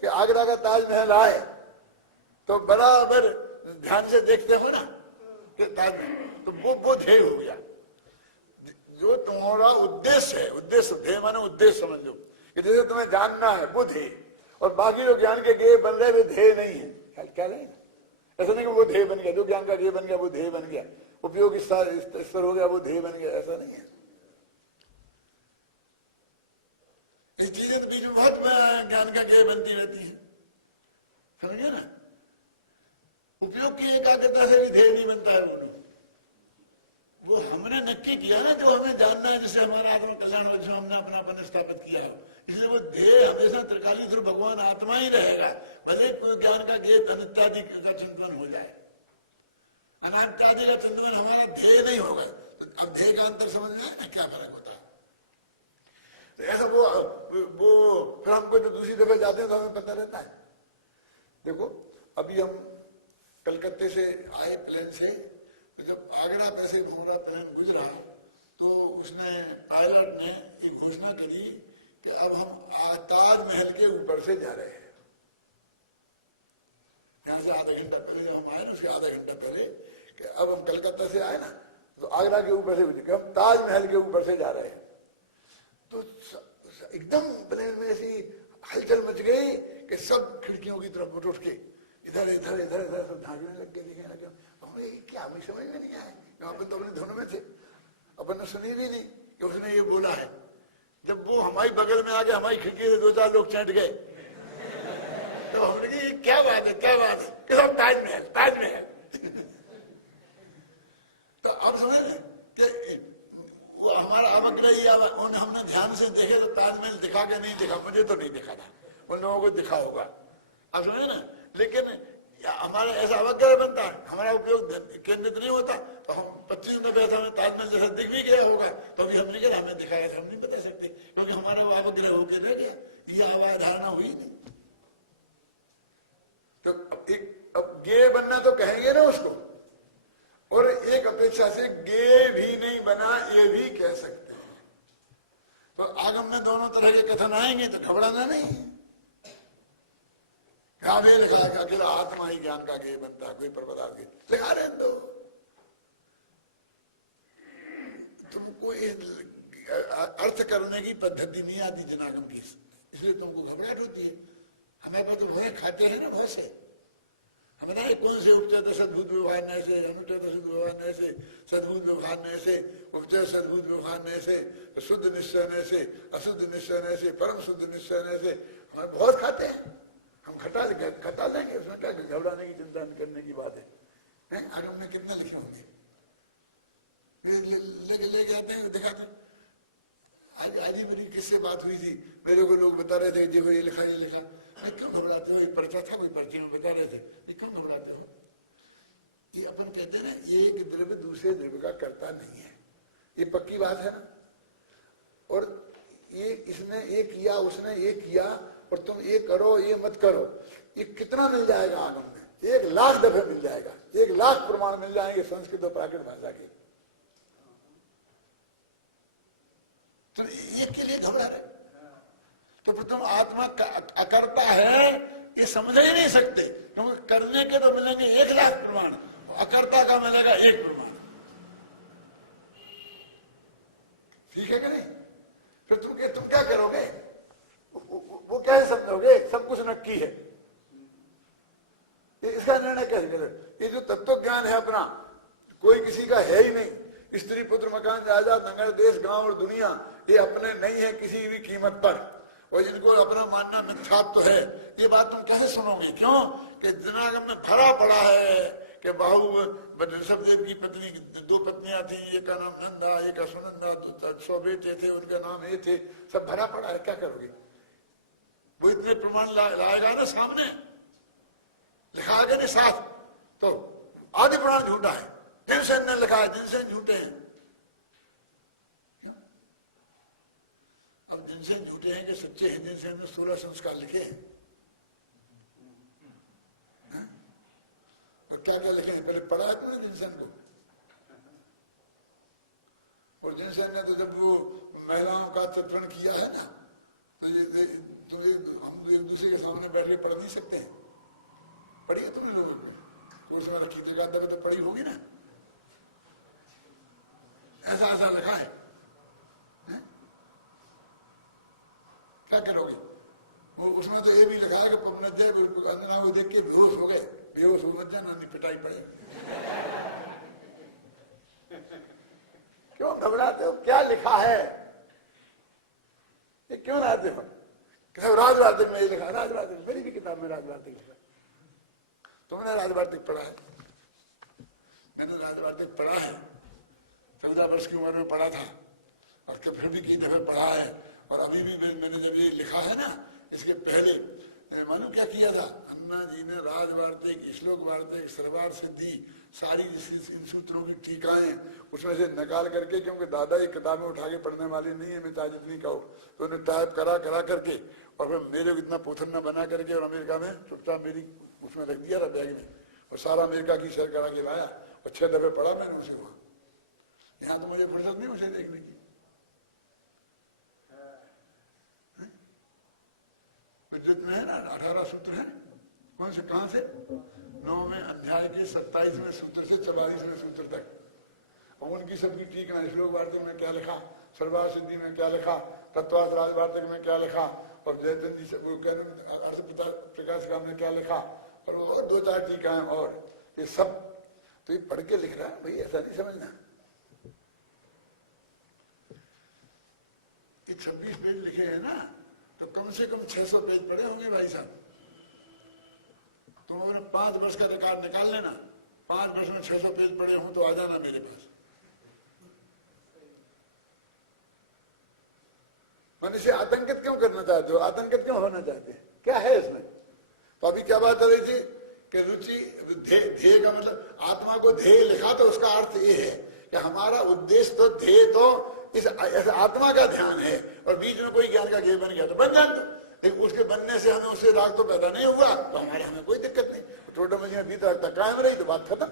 कि आगरा का ताजमहल आए तो बराबर ध्यान से देखते हो ना कि ताजमहल, तो वो ध्येय हो गया। जो तुम्हारा उद्देश्य है, उद्देश्य ध्येय माने उद्देश्य समझ लो कि जैसे तुम्हें जानना है वो ध्येय, और बाकी जो ज्ञान के गे बन रहे वे ध्येय नहीं है। क्या नहीं, ऐसा नहीं कि वो ध्येय बन गया, जो ज्ञान का गे बन गया वो ध्येय बन गया, उपयोग स्तर हो गया वो ध्येय बन गया, ऐसा नहीं है। इस चीजें तो बीच में बहुत ज्ञान का गे बनती रहती है, समझिए ना। उपयोग की एकाग्रता से भी ध्येय नहीं बनता है वो हमने नक्की किया ना, जो हमें जानना है, जिससे हमारा आत्म कल्याण वजह हमने अपनापन स्थापित किया है, इसलिए वो ध्येय हमेशा त्रिकाली ध्रुव भगवान आत्मा ही रहेगा, भले कोई ज्ञान का गेत अनित्यादि का चिंतन हो जाए। अनात्यादि का चिंतन हमारा ध्येय नहीं होगा, तो अब ध्येय का अंतर समझ में आए ना क्या फर्क होता है। तो ऐसा वो फिर हमको जो दूसरी दफे जाते हैं तो हमें पता रहता है। देखो अभी हम कलकत्ते से आए प्लेन से, तो जब आगरा पे से हमारा प्लेन गुजरा तो उसने पायलट ने एक घोषणा करी कि अब हम ताजमहल के ऊपर से जा रहे हैं। यहाँ से आधा घंटा पहले जब हम आए ना, उसके आधा घंटा पहले कि अब हम कलकत्ता से आए ना तो आगरा के ऊपर से गुजरे, हम ताजमहल के ऊपर से जा रहे हैं। तो एकदम प्लेन में ऐसी हलचल मच गई कि सब खिड़कियों की तरफ उठ के इधर इधर इधर इधर सब झांकने लग गए, दिखने लगे। हमें क्या हमें समझ में नहीं आया, अपन तो अपने धुन में थे, अपन ने सुनी भी नहीं कि उसने ये बोला है। जब वो हमारी बगल में आ गया, हमारी खिड़की से 2-4 लोग चैंट गए, तो हमने कहा ये क्या बात है, क्या बात है, कि सब ताजमहल ताजमहल। तो अब समझ कि वो हमारा अवग्रही हमने ध्यान से देखे तो ताजमहल दिखा के नहीं दिखा, मुझे तो नहीं दिखा था, उन लोगों को दिखा होगा। अब समझे ना, लेकिन हमारा ऐसा अवग्रह बनता है, हमारा उपयोग केंद्रित नहीं होता, तो हम 25 में बैठा हमें ताजमहल जैसा दिख भी गया होगा तो अभी हम नहीं कह हमें दिखाया था, हम नहीं बता सकते क्योंकि हमारा वो अवग्रह होकर रह गया, ये अवधारणा हुई नहीं। तो अब गे बनना तो कहेंगे ना उसको, और एक अपेक्षा से गे भी नहीं बना ये भी कह सकते हैं। तो आगम में दोनों तरह के कथन आएंगे तो घबराना नहीं है। क्या नहीं लिखा है अकेला आत्मा ही ज्ञान का गे बनता है, कोई पदार्थ गे लिखा रहे दो। तुमको अर्थ करने की पद्धति नहीं आती जनागम की, इसलिए तुमको घबराहट होती है। हमारे पास तो भय खाते हैं ना, भय से हमें ना कौन से उपचय सद्भुत व्यवहार न से, अनुचय शुद्ध व्यवहार न से, सद्भुत व्यवहार न से, उपचय सद्भुत व्यवहार न से, शुद्ध निश्चय न से, अशुद्ध निश्चय न से, परम शुद्ध निश्चय न से, हमें बहुत खाते हैं। हम खटा लेंगे, उसमें क्या घबराने की चिंता करने की बात है। आगम में कितना लिखे होंगे, ले जाते हैं दिखाते। आज ही मेरी किससे बात हुई थी, मेरे को लोग बता रहे थे देखो ये लिखा ये लिखा। मैं क्यों घबराते हो, एक पर्चा था कोई पर्ची में बता रहे थे, ये क्यों घबराते हो। ये अपन कहते हैं ना एक द्रव्य दूसरे द्रव्य का करता नहीं है, ये पक्की बात है ना। और ये इसने ये किया उसने ये किया और तुम ये करो ये मत करो, ये कितना मिल जाएगा आगम में, 1 लाख दफे मिल जाएगा, 1 लाख प्रमाण मिल जाएंगे संस्कृत और प्राकृत भाषा के। तो एक के लिए घबरा रहे, तो फिर तुम आत्मा अकर्ता है ये समझ ही नहीं सकते, क्योंकि करने के तो मिलेंगे 1 लाख प्रमाण, अकर्ता का मिलेगा 1 प्रमाण। ठीक है कि नहीं। फिर तुम क्या करोगे, वो क्या समझोगे, सब कुछ नक्की है, इसका निर्णय कैसे करोगे। ये जो तत्व ज्ञान है अपना, कोई किसी का है ही नहीं, स्त्री पुत्र मकान जायदाद नगर देश गांव और दुनिया ये अपने नहीं है किसी भी कीमत पर, और जिनको अपना मानना मिथ्यात्व तो है, ये बात तुम कैसे सुनोगे। क्यों कि दिमाग में भरा पड़ा है कि बाहु ऋषभदेव की पत्नी, 2 पत्नियां थी, एक का नाम नंदा, एक का सुनंदा, 100 बेटे थे, उनका नाम ये थे, सब भरा पड़ा है, क्या करोगे? वो इतने प्रमाण लाएगा ना सामने, लिखा आगे नहीं साथ, तो आदि प्रमाण झूठा है। जिनसे ने लिखा है, जिनसे झूठे हैं। अब जिनसे झूठे हैं कि सच्चे हैं, जिनसे हमने 16 संस्कार लिखे हैं, और क्या क्या लिखे हैं? पहले पढ़ा है तुमने जिनसेन को? और जिनसेन ने तो जब वो महिलाओं का चित्रण किया है ना, तो ये हम एक दूसरे के सामने बैठ के पढ़ नहीं सकते हैं। पढ़ी है तुमने लोगों को? तो उसमें रखी जगह तो पढ़ी होगी ना। ऐसा ऐसा लिखा है, क्या करोगे? वो उसमें तो ये भी लिखा है कि पवनजय अंजना को देख के बेहोश हो गए, बेहोश हो मत जाना, नहीं पिटाई पड़े। क्यों घबराते हो? क्या लिखा है? ये क्यों लाते हो? राजवार्तिक में ये लिखा, राजवार्तिक, मेरी भी किताब में राजवार्तिक लिखा। तुमने राजवार्तिक पढ़ा है? मैंने राजवार्तिक पढ़ा है, 14 वर्ष की उम्र में पढ़ा था, और फिर भी कई दफे पढ़ा है। और अभी भी मैंने जब ये लिखा है ना, इसके पहले मालूम क्या किया था? अन्ना जी ने राजवार्तिक, श्लोक वार्तिक, सरवार सिद्धि, सारी इन सूत्रों की टीकाएं उसमें से निकाल करके, क्योंकि दादा ये किताबें उठा के पढ़ने वाली नहीं है, मैं चाहे जितनी कहूँ, तो उन्हें टाइप करा करके, और फिर मेरे को इतना पोथन बना करके, और अमेरिका में चुपचाप मेरी उसमें रख दिया था बैग में, और सारा अमेरिका की सैर करा के लाया, और 6 दफे पढ़ा मैंने उसे वहां। यहाँ तो मुझे फुर्सत नहीं उसे देखने की। जितने है ना 18 सूत्र है, कौन से कहां से? 9वें अध्याय के 27वें सूत्र से 44वें सूत्र तक, और उनकी सबकी ठीक है। श्लोक वार्तिक में क्या लिखा, सर्वार सिद्धि में क्या लिखा, तत्वार्थ राजवार्तिक में क्या लिखा, और जयचंद जी से अर्थ प्रकाश का में क्या लिखा, और 2-4 टीकाएं, और ये सब तो ये पढ़ के लिख रहा है भाई, ऐसा नहीं समझना। ये 26 पेज लिखे हैं ना, तो कम से कम 600 पेज पढ़े होंगे भाई साहब। तुम अपने 5 वर्ष का रिकॉर्ड निकाल लेना, 5 वर्ष में 600 पेज पढ़े हूं तो आ जाना मेरे पास। मनुष्य आतंकित क्यों करना चाहते हो? आतंकित क्यों होना चाहते हैं? क्या है इसमें? तो अभी क्या बात कर रही थी कि रुचि, ध्येय का मतलब, आत्मा को ध्येय लिखा तो उसका अर्थ ये है कि हमारा उद्देश्य तो, ध्येय तो इस आत्मा का ध्यान है, और बीच में कोई ज्ञान का ध्येय बन गया तो बन जाए, लेकिन उसके बनने से हमें उससे राग तो पैदा नहीं हुआ, तो हमें कोई दिक्कत नहीं। छोटे मछलियां भीतर तक कायम रही तो बात खत्म।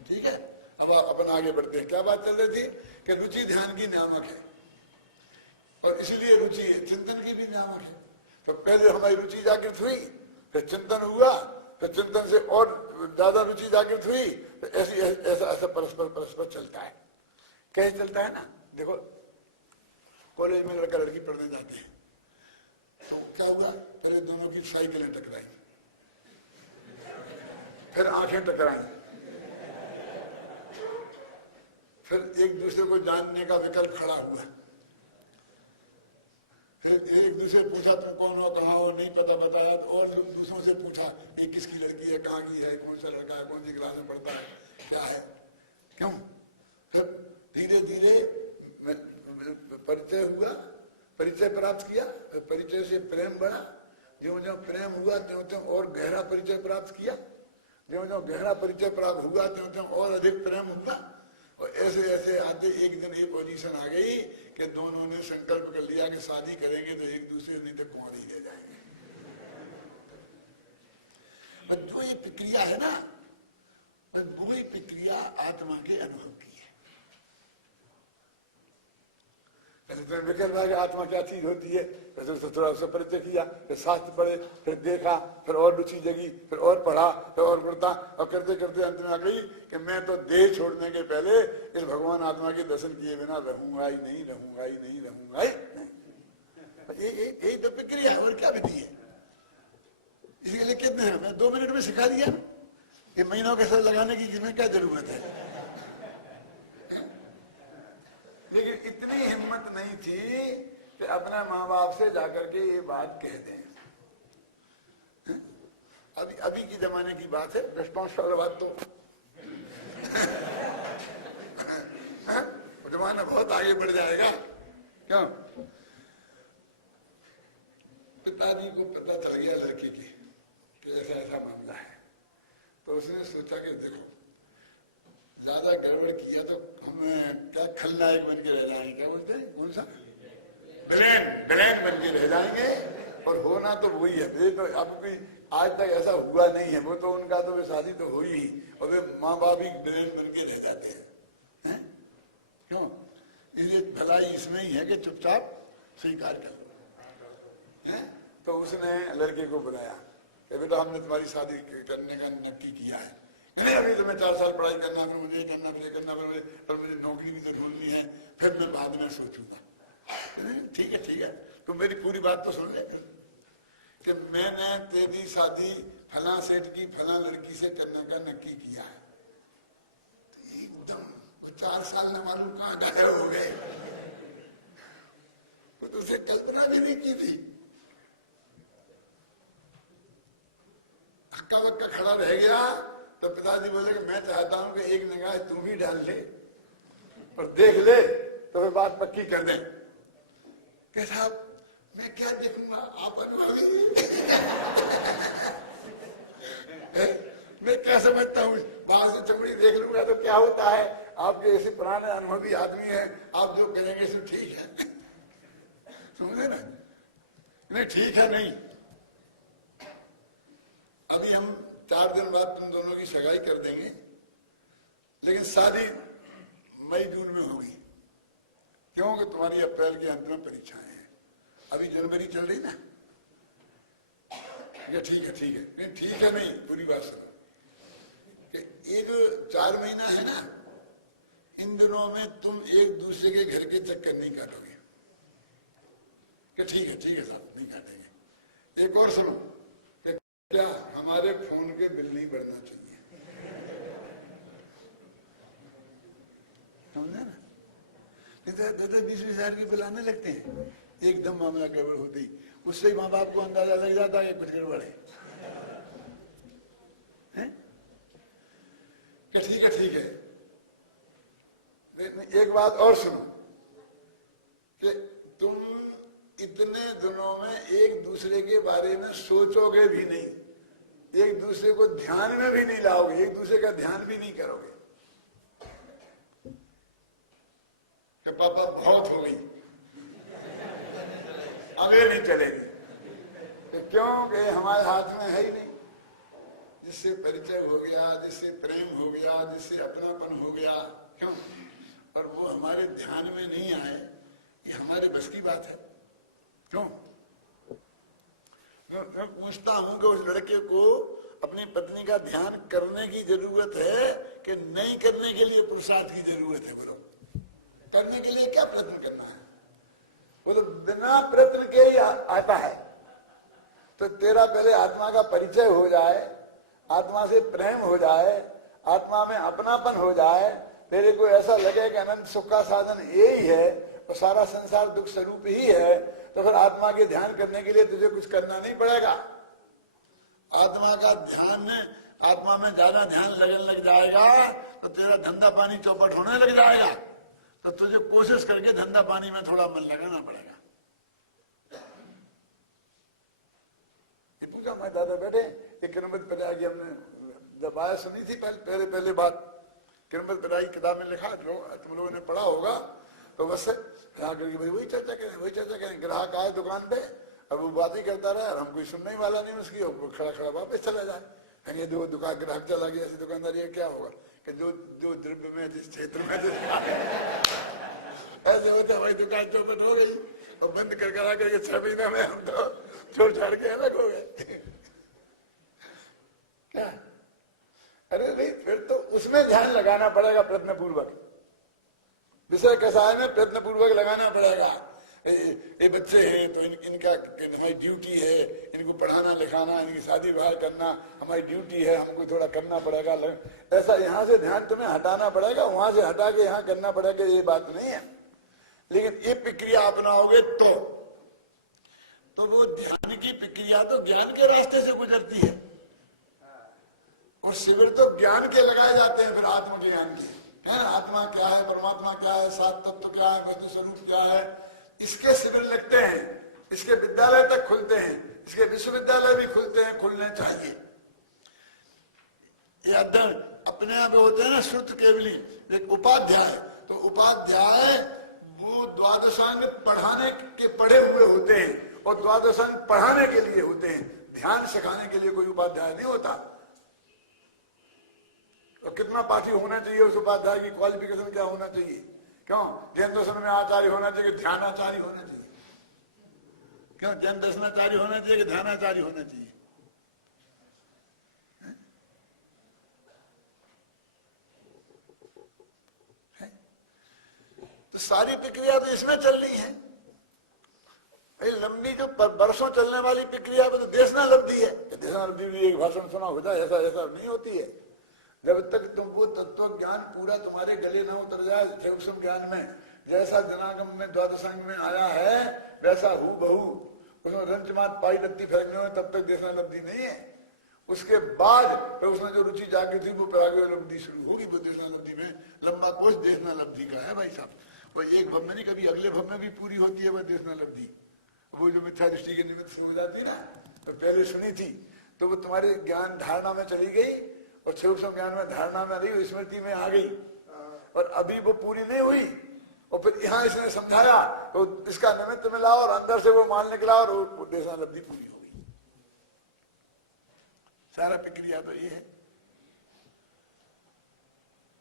ठीक है, अब अपन आगे बढ़ते हैं। क्या बात चल रही थी कि रुचि ध्यान की नियामक है, और इसीलिए रुचि चिंतन की भी नियामक है। तो पहले हमारी रुचि जागृत हुई, फिर चिंतन हुआ, फिर चिंतन से और ज्यादा रुचि जागृत हुई, तो ऐसा परस्पर चलता है। कैसे चलता है ना, देखो कॉलेज में लड़का लड़की पढ़ने जाते हैं, तो क्या हुआ, पहले दोनों की साइकिलें टकराई, फिर आंखें टकराई, फिर एक दूसरे को जानने का विकल्प खड़ा हुआ, फिर एक दूसरे पूछा तुम कौन हो, कहाँ हो, नहीं पता बताया, और दूसरों से पूछा ये किसकी लड़की है, कहाँ की है, कौन सा लड़का है, कौन सी क्लास में पढ़ता है, क्या है, क्यों। फिर धीरे धीरे परिचय हुआ, परिचय प्राप्त किया, परिचय से प्रेम बढ़ा, ज्यों ज्यों प्रेम हुआ त्यों त्यों और गहरा परिचय प्राप्त किया, ज्यों ज्यों गहरा परिचय प्राप्त हुआ त्यों त्यों और अधिक प्रेम हुआ, और ऐसे ऐसे आते एक दिन ये पोजीशन आ गई कि दोनों ने संकल्प कर लिया कि शादी करेंगे तो एक दूसरे नहीं तो कौन ही रह जाएंगे। और जो ये प्रक्रिया है ना, वही प्रक्रिया आत्मा के अनुभव की है। तो विकल्प है कि आत्मा क्या चीज होती है, तो थोड़ा उससे परिचय किया, फिर शास्त्र पढ़े, फिर देखा, फिर और रुचि जगी, फिर और पढ़ा, फिर और पढ़ता, और करते करते अंत में आ गई कि मैं तो देह छोड़ने के पहले इस भगवान आत्मा के दर्शन किए बिना रहूंगा ही नहीं, रहूंगा ही नहीं, रहूंगा ही नहीं। यही तो प्रक्रिया है, और क्या विधि है। इसके लिए कितने हैं, मैं 2 मिनट में सिखा दिया, ये महीनों के साथ लगाने की जिसमें क्या जरूरत है। लेकिन इतनी हिम्मत नहीं थी कि अपने माँ बाप से जाकर के ये बात कह दें। अभी के जमाने की बात है, 10-5 साल बाद तो जमाना बहुत आगे बढ़ जाएगा। क्यों? पिताजी को पता चल गया लड़की की कि ऐसा ऐसा मामला है, तो उसने सोचा कि देखो ज्यादा गड़बड़ किया तो हम क्या खलनायक बन के रह जाएंगे, क्या बोलते हैं, कौन सा विलेन बन के रह जाएंगे, और होना तो वही है। ये तो अब भी आज तक ऐसा हुआ नहीं है, वो तो उनका तो वे शादी तो हुई ही, और वे माँ बाप ही विलेन बन के रह जाते हैं। क्यों? इसलिए भलाई इसमें ही है कि चुपचाप स्वीकार कर लो। तो उसने लड़के को बुलाया कि बेटा हमने तुम्हारी शादी करने का नक्की किया है। नहीं, अभी तो मैं 4 साल पढ़ाई करना, फिर मुझे करना, पर मुझे नौकरी भी तो ढूंढनी है, फिर मैं बाद में सोचूंगा। ठीक है, तुम मेरी पूरी बात तो सुन ले कि मैंने तेरी शादी फला सेठ की फला लड़की से करने का नक्की किया है। तो एकदम 4 साल न मालूम कहाँ गायब हो गए, तो तुझे कल्पना भी नहीं की थी। हक्का बक्का खड़ा रह गया, तो पिताजी बोले कि मैं चाहता हूं कि एक निगाह तू भी डाल ले और देख ले, तो फिर बात पक्की कर दे। कि साहब मैं क्या देखूंगा, आप अनुभवी मैं क्या समझता हूँ, बाहर से चमड़ी देख लूंगा तो क्या होता है, आपके ऐसे पुराने अनुभवी आदमी हैं, आप जो करेंगे सब ठीक है। समझे ना? नहीं ठीक है नहीं, अभी हम 4 दिन बाद तुम दोनों की सगाई कर देंगे, लेकिन शादी मई-जून में होगी, क्योंकि तुम्हारी अप्रैल के अंत में परीक्षाएं हैं, अभी जनवरी चल रही ना। ठीक है, ठीक है नहीं, पूरी बात सुनो कि एक 4 महीना है ना, इन दिनों में तुम एक दूसरे के घर के चक्कर नहीं काटोगे। ठीक है साहब, नहीं काटेंगे। एक और सुनो, क्या हमारे फोन के बिल नहीं बढ़ना चाहिए, समझे ना? 20,000 की बिल आने लगते हैं, एकदम मामला गड़बड़ होते ही, उससे ही माँ बाप को अंदाजा लग जाता है कि कुछ गड़बड़ है। ठीक है। एक बात और सुनो कि तुम इतने दिनों में एक दूसरे के बारे में सोचोगे भी नहीं, एक दूसरे को ध्यान में भी नहीं लाओगे, एक दूसरे का ध्यान भी नहीं करोगे। पापा बहुत हो गई, आगे नहीं चलेगी, क्योंकि हमारे हाथ में है ही नहीं। जिससे परिचय हो गया, जिससे प्रेम हो गया, जिससे अपनापन हो गया, क्यों? और वो हमारे ध्यान में नहीं आए, ये हमारे बस की बात है। क्यों? मैं पूछता हूं कि उस लड़के को अपनी पत्नी का ध्यान करने की जरूरत है कि नहीं करने के लिए पुरुषार्थ की जरूरत है? बोलो, करने के लिए क्या प्रयत्न करना है? वो तो बिना प्रयत्न के ही आता है। तो तेरा पहले आत्मा का परिचय हो जाए, आत्मा से प्रेम हो जाए, आत्मा में अपनापन हो जाए, तेरे को ऐसा लगे कि अनंत सुख का साधन यही है और सारा संसार दुख स्वरूप ही है, तो फिर आत्मा के ध्यान करने के लिए तुझे कुछ करना नहीं पड़ेगा। आत्मा का ध्यान, आत्मा में ज्यादा ध्यान लगने लग जाएगा तो तेरा धंधा पानी चौपट होने लग जाएगा, तो तुझे कोशिश करके धंधा पानी में थोड़ा मन लगाना पड़ेगा। ये पूछा मैं दादा बैठे, एक किरमत पिता की हमने जब आया सुनी थी पहले बात, किरमत पिता की किताब में लिखा, तुम लोगों ने पढ़ा होगा, तो बस करके भाई वही चर्चा करें। ग्राहक आए दुकान पे, अब वो बात ही करता रहा और हम कोई सुनने ही वाला नहीं उसकी, और खड़ा वापस चला जाए। ये दो दुकान ग्राहक चला गया, ऐसी दुकानदारी है, क्या होगा कि जो द्रव्य में जिस क्षेत्र में ऐसे होता भाई दुकान चौपट हो गई और बंद करके 6 महीने में हम तो छोड़ छाड़ के अलग हो गए। क्या? अरे भाई फिर तो उसमें ध्यान लगाना पड़ेगा प्रयत्न पूर्वक, विषय कसाय में प्रयत्न पूर्वक लगाना पड़ेगा। ये बच्चे हैं तो इनका हमारी ड्यूटी है, इनको पढ़ाना लिखाना, इनकी शादी विवाह करना हमारी ड्यूटी है, हमको थोड़ा करना पड़ेगा। ऐसा यहाँ से ध्यान तुम्हें हटाना पड़ेगा, वहां से हटा के यहाँ करना पड़ेगा, ये बात नहीं है। लेकिन ये प्रक्रिया अपनाओगे तो वो ध्यान की प्रक्रिया तो ज्ञान के रास्ते से गुजरती है। और शिविर तो ज्ञान के लगाए जाते हैं, फिर आत्मज्ञान के, है ना। आत्मा क्या है, परमात्मा क्या है, सात तत्व क्या है, वैद्य स्वरूप क्या है, इसके शिविर लगते हैं। इसके विद्यालय तक खुलते हैं, इसके विश्वविद्यालय भी खुलते हैं, खुलने चाहिए। ये अध्ययन अपने आप होते हैं ना, श्रुत केवली एक उपाध्याय। तो उपाध्याय वो द्वादशांग पढ़ाने के पढ़े हुए होते हैं, और द्वादशांग पढ़ाने के लिए होते हैं, ध्यान सिखाने के लिए कोई उपाध्याय नहीं होता। और कितना पाठी होना चाहिए उस उपाध्याय की क्वालिफिकेशन क्या होना चाहिए? क्यों जैन दर्शन में आचार्य होना चाहिए, ध्यानाचार्य होना चाहिए? क्यों जैन दर्शनाचार्य होना चाहिए कि ध्यानाचार्य होना चाहिए? तो सारी प्रक्रिया तो इसमें चल रही है। लंबी जो बरसों चलने वाली प्रक्रिया में तो देशना लब्धि है। देशना लब्धि भी एक भाषण सुना होता है, ऐसा ऐसा नहीं होती है। जब तक तुमको तत्व ज्ञान पूरा तुम्हारे गले न उतर जाए, चौसम ज्ञान में जैसा जनागम में द्वादशांग में आया है वैसा हु बहू उसमें रंच मात पाई लब्धि फेंकने में, तब तक देशना लब्धि नहीं है। उसके बाद फिर उसमें जो रुचि जागी थी वो पराग लब्धि शुरू होगी। वो देशना लब्धि में लंबा कोष देशना लब्धि का है भाई साहब। वो एक भव में नहीं, कभी अगले भव में भी पूरी होती है वह देशना लब्धि। वो जो मिथ्या दृष्टि के निमित्त से हो जाती ना, तो पहले सुनी थी तो वो तुम्हारे ज्ञान धारणा में चली गई, और छह ज्ञान में धारणा में रही, स्मृति में आ गई, और अभी वो पूरी नहीं हुई। और फिर यहाँ इसने समझाया तो इसका निमित्त मिला, और अंदर से वो माल निकला, और वो देशना लब्धि पूरी हो गई। सारा प्रक्रिया तो ये है।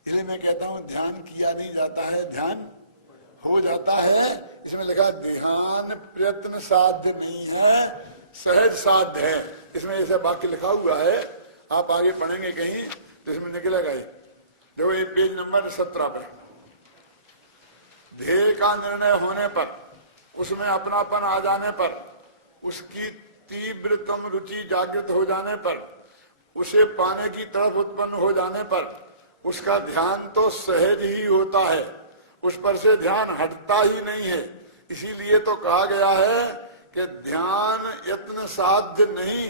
इसलिए मैं कहता हूं ध्यान किया नहीं जाता है, ध्यान हो जाता है। इसमें लिखा ध्यान प्रयत्न साध्य नहीं है, सहज साध्य है। इसमें ऐसा वाक्य लिखा हुआ है, आप आगे पढ़ेंगे कहीं तो इसमें निकलेगा ये। देखो ये पेज नंबर 17 पर, ध्येय का निर्णय होने पर, उसमें अपनापन आ जाने पर, उसकी तीव्रतम रुचि जागृत हो जाने पर, उसे पाने की तड़प उत्पन्न हो जाने पर उसका ध्यान तो सहज ही होता है, उस पर से ध्यान हटता ही नहीं है। इसीलिए तो कहा गया है कि ध्यान यत्न साध्य नहीं,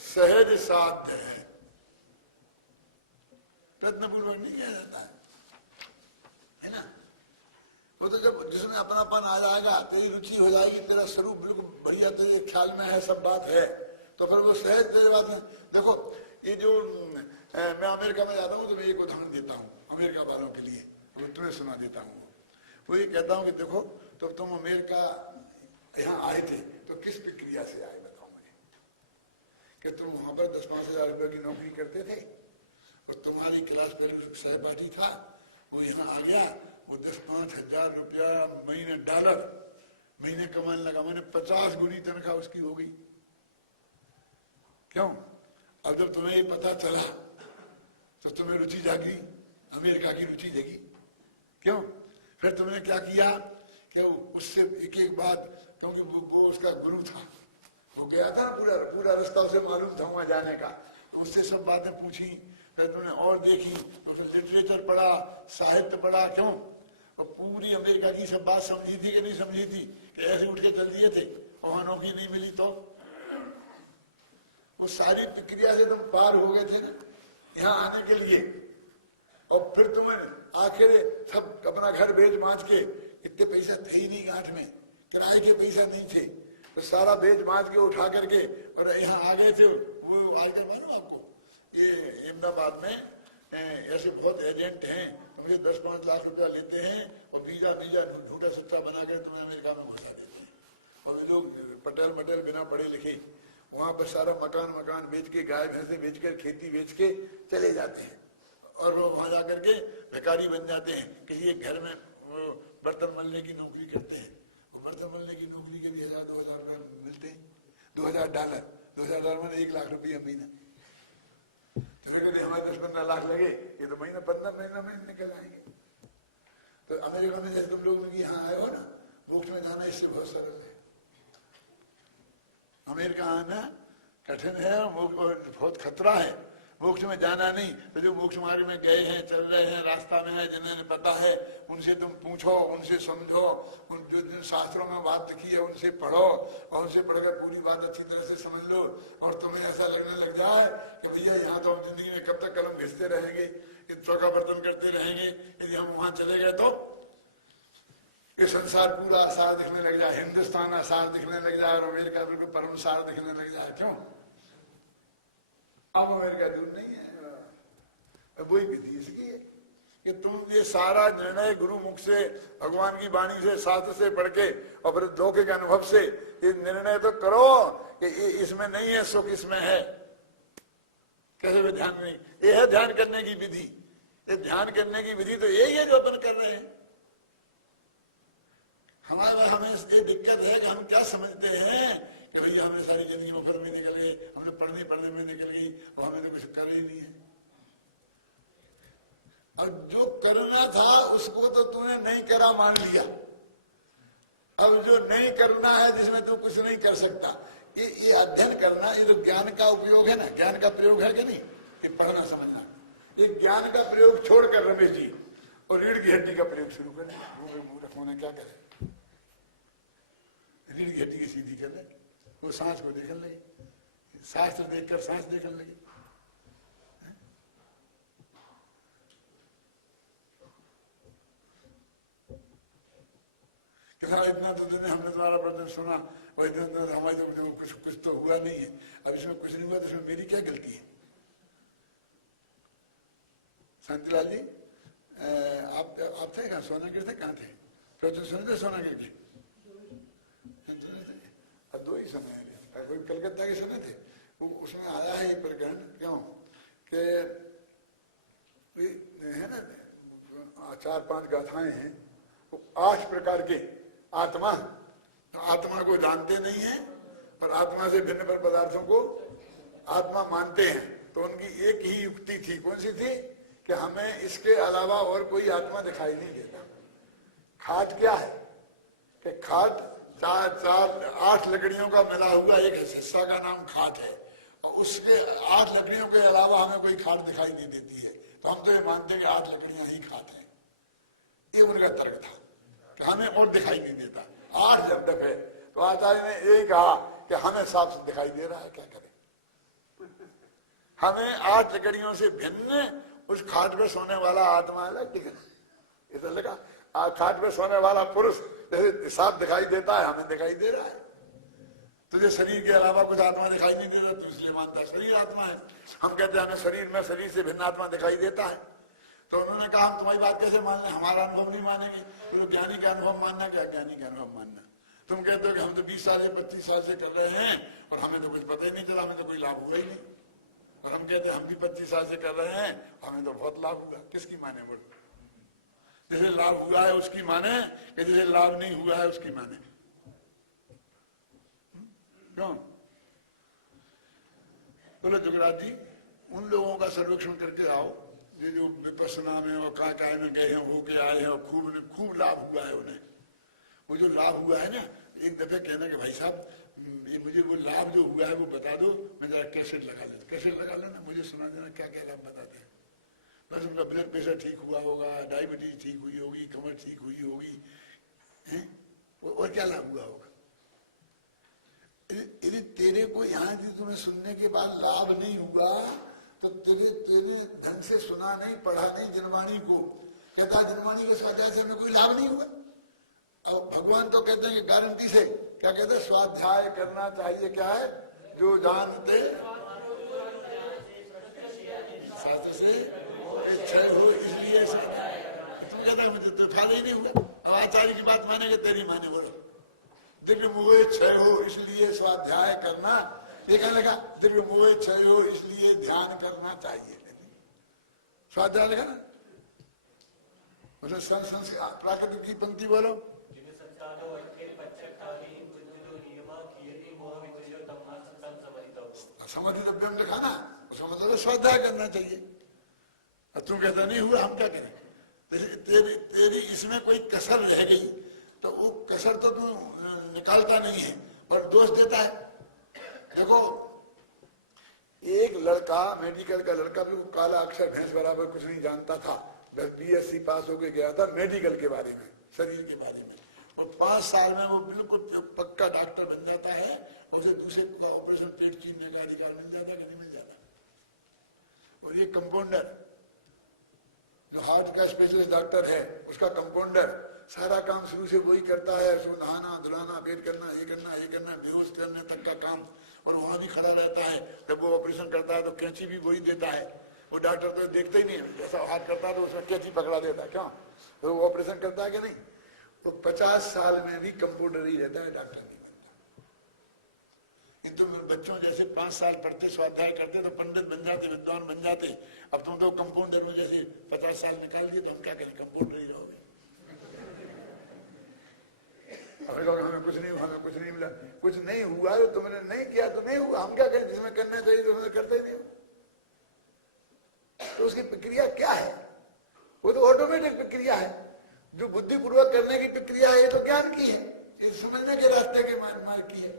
सहज साध्य है। प्रयत्नपूर्वक नहीं किया जाता है ना। वो तो जब जिसमें अपनापन आ जाएगा, तेरी रुचि हो जाएगी, तेरा स्वरूप बिल्कुल बढ़िया तेरे ख्याल में है, सब बात है, तो फिर वो सहज तेरी बात है। देखो ये जो मैं अमेरिका में जाता हूँ तो मैं एक उदाहरण देता हूँ अमेरिका वालों के लिए, वो तुम्हें सुना देता हूँ। वो ये कहता हूँ कि देखो तो तुम अमेरिका यहाँ आए थे तो किस प्रक्रिया से आए बताओ मुझे। कि तुम वहां पर 10-5 हजार रुपये की नौकरी करते थे, और तुम्हारी क्लास फेलो सहपाठी था, वो यहाँ आ गया, वो 10-5 हजार रुपया महीने डॉलर महीने कमाने लगा, मैंने 50 गुनी तनख्वाह उसकी हो गई। क्यों? अब जब तुम्हें ये पता चला तो तुम्हें रुचि जागी, अमेरिका की रुचि जगी। क्यों? फिर तुमने क्या किया कि उससे एक एक बात, क्योंकि वो उसका गुरु था, वो गया था ना, पूरा रास्ता उसे मालूम था वहां जाने का, तो उससे सब बातें पूछी। फिर तुमने और देखी तो फिर लिटरेचर पढ़ा, साहित्य पढ़ा। क्यों? और पूरी अमेरिका की सब बात समझी थी कि नहीं समझी थी, कि ऐसे उठ के चल दिए थे और वहां नौकरी नहीं मिली तो वो सारी प्रक्रिया से तुम पार हो गए थे ना यहाँ आने के लिए। और फिर तुम्हें आखिर सब अपना घर बेच बांच के, इतने पैसा थे ही नहीं गांठ में, किराए के पैसा नहीं थे, तो सारा बेच बांच के उठा करके और यहाँ आ गए थे। वो आजकल मालूम आपको ये अहमदाबाद में ऐसे बहुत एजेंट हैं, तुमसे 10-5 लाख रुपया लेते हैं और वीजा झूठा सच्चा बना कर तुम्हें अमेरिका में घुसा देते हैं। और ये लोग पटेल बिना पढ़े लिखे वहां पर सारा मकान बेच के, गाय भैंसे बेच कर, खेती बेच के चले जाते हैं, और वो वहां जाकर के भिखारी बन जाते हैं। किसी एक घर में बर्तन मलने की नौकरी करते हैं, और बर्तन मलने की नौकरी के भी 1000-2000 रुपये मिलते हैं। $2000 में 1 लाख रुपया महीना। तुम्हें कहते हमारे 10-15 लाख लगे, ये तो महीना 15 महीना में निकल आएंगे। तो अमेरिका में जैसे तुम लोग यहाँ आए हो ना, मोक्ष में जाना इससे बहुत सरल है। अमेरिका आना कठिन है और बहुत खतरा है, मोक्ष में जाना नहीं तो जो मोक्ष मार्ग में गए हैं, चल रहे हैं, रास्ता में है, जिन्हें पता है उनसे तुम पूछो, उनसे समझो, उन जो जिन शास्त्रों में बात लिखी है उनसे पढ़ो और उनसे पढ़कर पूरी बात अच्छी तरह से समझ लो। और तुम्हें ऐसा लगने लग जाए कि भैया यहाँ तो हम जिंदगी में कब तक कलम घिसते रहेंगे, चौका बर्तन करते रहेंगे, यदि हम वहां चले गए तो ये संसार पूरा आसार दिखने लग जाए, हिंदुस्तान आसार दिखने लग जाए और अमेरिका बिल्कुल परमसार दिखने लग जाए। क्यों? अब अमेरिका दूर नहीं है। वही विधि इसकी है कि तुम ये सारा निर्णय गुरु मुख से, भगवान की वाणी से, शास्त्र से पढ़ के और फिर लौकिक अनुभव से ये निर्णय तो करो कि इसमें नहीं है सुख, इसमें है। कैसे भी ध्यान नहीं, ये है ध्यान करने की विधि। ये ध्यान करने की विधि तो यही है जो अपन कर रहे हैं। हमें ये दिक्कत है कि हम क्या समझते हैं कि भैया हमें सारी जिंदगी मुफ्त में निकल गई, हमने पढ़ने में निकल गई और हमें तो कुछ कर ही नहीं है। और जो करना था उसको तो तूने नहीं करा, मान लिया। अब जो नहीं करना है, जिसमें तू कुछ नहीं कर सकता, ये अध्ययन करना, ये तो ज्ञान का उपयोग है ना, ज्ञान का प्रयोग है कि नहीं? ये पढ़ना समझना, ये ज्ञान का प्रयोग छोड़कर रमेश जी और रीढ़ की हड्डी का प्रयोग शुरू करें। मूर्ख होना क्या करे, रीढ़ की हड्डी की सीधी कर ले, वो सांस को देखने लगे, शास्त्र देखकर सांस देखने लगे। इतना तो हमने तुम्हारा प्रदर्शन सुना और इतना हमारे तो कुछ तो हुआ नहीं है। अब इसमें कुछ नहीं हुआ तो इसमें मेरी क्या गलती है? शांतिलाल जी, आप थे कहाँ? सोना गिर थे कहाँ थे? तो सुने थे सोना गिर के? अब दो ही समय है, कोई कलकत्ता के समय थे। उसमें आया है एक प्रकरण, क्यों कि है ना 4-5 गाथाएं हैं, वो 8 प्रकार के आत्मा, तो आत्मा को जानते नहीं है और आत्मा से भिन्न पर पदार्थों को आत्मा मानते हैं। तो उनकी एक ही युक्ति थी, कौन सी थी? कि हमें इसके अलावा और कोई आत्मा दिखाई नहीं देता। खाट क्या है कि खाट 8 लकड़ियों का मिला हुआ एक हिस्सा का नाम खाट है और उसके 8 लकड़ियों के अलावा हमें कोई खाट दिखाई नहीं देती है। तो हम तो ये मानते हैं कि 8 लकड़ियां ही खाट है। ये उनका तर्क था कि हमें और दिखाई नहीं देता। 8 जब तक है तो आचार्य ने यही कहा कि हमें साफ दिखाई दे रहा है, क्या करें? हमें 8 लकड़ियों से भिन्न उस खाट पे सोने वाला आत्मा अलग दिख रहा है। इधर लगा खाट पे सोने वाला पुरुष जैसे साफ दिखाई देता है, हमें दिखाई दे रहा है। तुझे शरीर के अलावा कुछ आत्मा दिखाई नहीं देता, तो इसलिए मानता शरीर आत्मा है। हम कहते हैं हमें शरीर में शरीर से भिन्न आत्मा दिखाई देता है। तो उन्होंने कहा हम तुम्हारी बात कैसे मान लें, हमारा अनुभव नहीं मानेंगे। तो ज्ञानी का अनुभव मानना, क्या ज्ञानी का अनुभव मानना? तुम कहते हो कि हम तो 20 साल से 25 साल से कर रहे हैं और हमें तो कुछ पता ही नहीं चला, हमें तो कोई लाभ हुआ ही नहीं। और हम कहते हैं हम भी 25 साल से कर रहे हैं, हमें तो बहुत लाभ हुआ। किसकी माने? बोलो, जिसे लाभ हुआ है उसकी माने कि जिसे लाभ नहीं हुआ है उसकी माने? क्यों? बोलो जुगराज जी, उन लोगों का सर्वेक्षण करके आओ ये जो विपස්සना में और काय में गए हैं, होके आए हैं और खूब लाभ हुआ है उन्हें। वो जो लाभ हुआ है ना, एक दफे कहना कि भाई साहब ये मुझे वो लाभ जो हुआ है वो बता दो, मैं जरा कैसेट लगा लेता। कैसेट लगा लेना, मुझे सुना देना क्या क्या लाभ बताते हैं। बस उनका ब्लड प्रेशर ठीक हुआ होगा, डायबिटीज ठीक हुई होगी, कमर ठीक हुई होगी, हैं? और क्या लाभ हुआ होगा? यदि तेरे को यहाँ तुम्हें सुनने के बाद लाभ नहीं हुआ तो तेरे ढंग से सुना नहीं, पढ़ा नहीं जनवाणी को। कहता जनवाणी को स्वाध्याय से हमें कोई लाभ नहीं हुआ। अब भगवान तो कहते हैं कि गारंटी से, क्या कहते हैं? स्वाध्याय करना चाहिए। क्या है? जो जानते शास्त्र से क्षय हो इसलिए तुम कहते मुझे तो उठा ही नहीं हुआ। अब आचार्य की बात मानेंगे, तेरी माने। बोलो, दिव्य मोह क्षय हो इसलिए स्वाध्याय करना, ये कहने लगा दिव्य मोह क्षय हो इसलिए ध्यान करना चाहिए। स्वाध्याय लगा ना, प्राकृतिक की पंक्ति बोलो। समाधिव्यम लिखा ना, उसका मतलब स्वाध्याय करना चाहिए। तुम कहता नहीं हुआ, हम क्या करें? तेरी इसमें कोई कसर रह गई तो वो कसर तो तू निकालता नहीं है और दोष देता है। देखो, एक लड़का लड़का, मेडिकल का लड़का, भी वो काला अक्षर भैंस बराबर कुछ नहीं जानता था, बस बीएससी पास होके गया था मेडिकल के बारे में, शरीर के बारे में। और 5 साल में वो बिल्कुल पक्का डॉक्टर बन जाता है, और उसे दूसरे का ऑपरेशन पेट छीनने का अधिकार मिल जाता है कि नहीं मिल जाता। और ये कंपाउंडर जो हार्ट का स्पेशलिस्ट डॉक्टर है, उसका कंपाउंडर सारा काम शुरू से वही करता है, उसको नहाना धुलाना, बेड करना, ये करना, बेहोश करने तक का काम, और वहां भी खड़ा रहता है। जब वो ऑपरेशन करता है तो कैंची भी वही देता है, वो डॉक्टर तो देखते ही नहीं है, जैसा हाथ करता है तो उसमें कैंची पकड़ा देता है, क्यों? तो वो ऑपरेशन करता है कि नहीं? तो 50 साल में भी कंपाउंडर ही रहता है, डॉक्टर नहीं बनता। तुम बच्चों जैसे 5 साल पढ़ते, स्वाध्याय करते तो पंडित बन जाते, विद्वान बन जाते। अब तुम तो कंपाउंडर में जैसे 50 साल निकाल दिए, तो हम क्या करें? कंपाउंडर ही रहोगे। हमें कुछ नहीं मिला, कुछ नहीं हुआ, तो तुमने नहीं किया तो नहीं हुआ, हम क्या करें? जिसमें करना चाहिए तो करते ही नहीं। तो उसकी प्रक्रिया क्या है? वो तो ऑटोमेटिक प्रक्रिया है। जो बुद्धिपूर्वक करने की प्रक्रिया है, ये तो ज्ञान की है, ये समझने के रास्ते के मार्ग की है।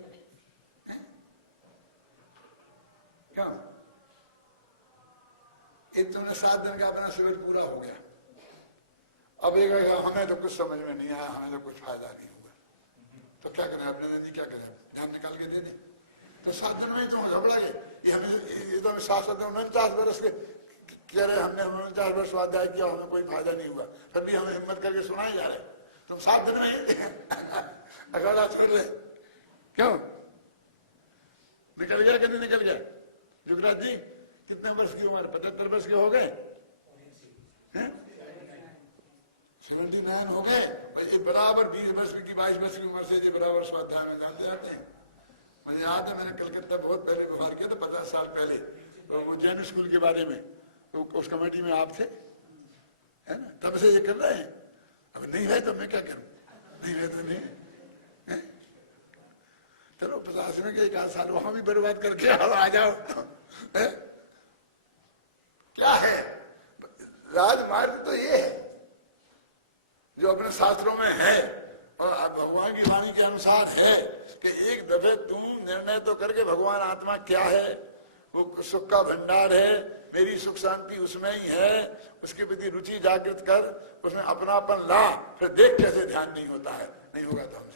क्या एक तुमने 7 दिन का अपना सिलेबस पूरा हो गया, अब एक हमें तो कुछ समझ में नहीं आया, हमें तो कुछ फायदा नहीं हुआ, तो क्या करें? अपने नंदी क्या करें? ध्यान निकाल के दे दें। तो 7 दिन में तो घबरा गए, ये तो हमें 49 वर्ष के कह रहे, हमने 49 वर्ष स्वाध्याय किया, हमें कोई फायदा नहीं हुआ, फिर भी हमें हिम्मत करके सुनाए जा रहे, तुम 7 दिन में अखाड़ा छोड़ रहे, क्यों? निकल गया कि नहीं निकल गया? जुगराज जी कितने वर्ष की उम्र? 75 वर्ष के हो गए, 79 हो गए, ये बराबर 20 वर्ष की 22 वर्ष की उम्र से ये बराबर स्वाध्याय में जानते जाते हैं। मुझे याद है, मैंने कलकत्ता बहुत पहले व्यवहार किया था, 50 साल पहले, तो वो जैन स्कूल के बारे में, तो उस कमेटी में आप थे, है ना? तब से ये कर रहे हैं। अब नहीं है तो मैं क्या करूं? नहीं है तो नहीं है। चलो 50 में के 1 आध साल वहां भी बर्बाद करके आ जाओ। है? क्या है राजमार्ग? तो ये है जो अपने शास्त्रों में है और भगवान की वाणी के अनुसार है कि एक दफे तुम निर्णय तो करके भगवान आत्मा क्या है, वो सुख का भंडार है, मेरी सुख शांति उसमें ही है, उसके प्रति रुचि जागृत कर, उसमें अपनापन ला, फिर देख कैसे ध्यान नहीं होता है। नहीं होगा तो हम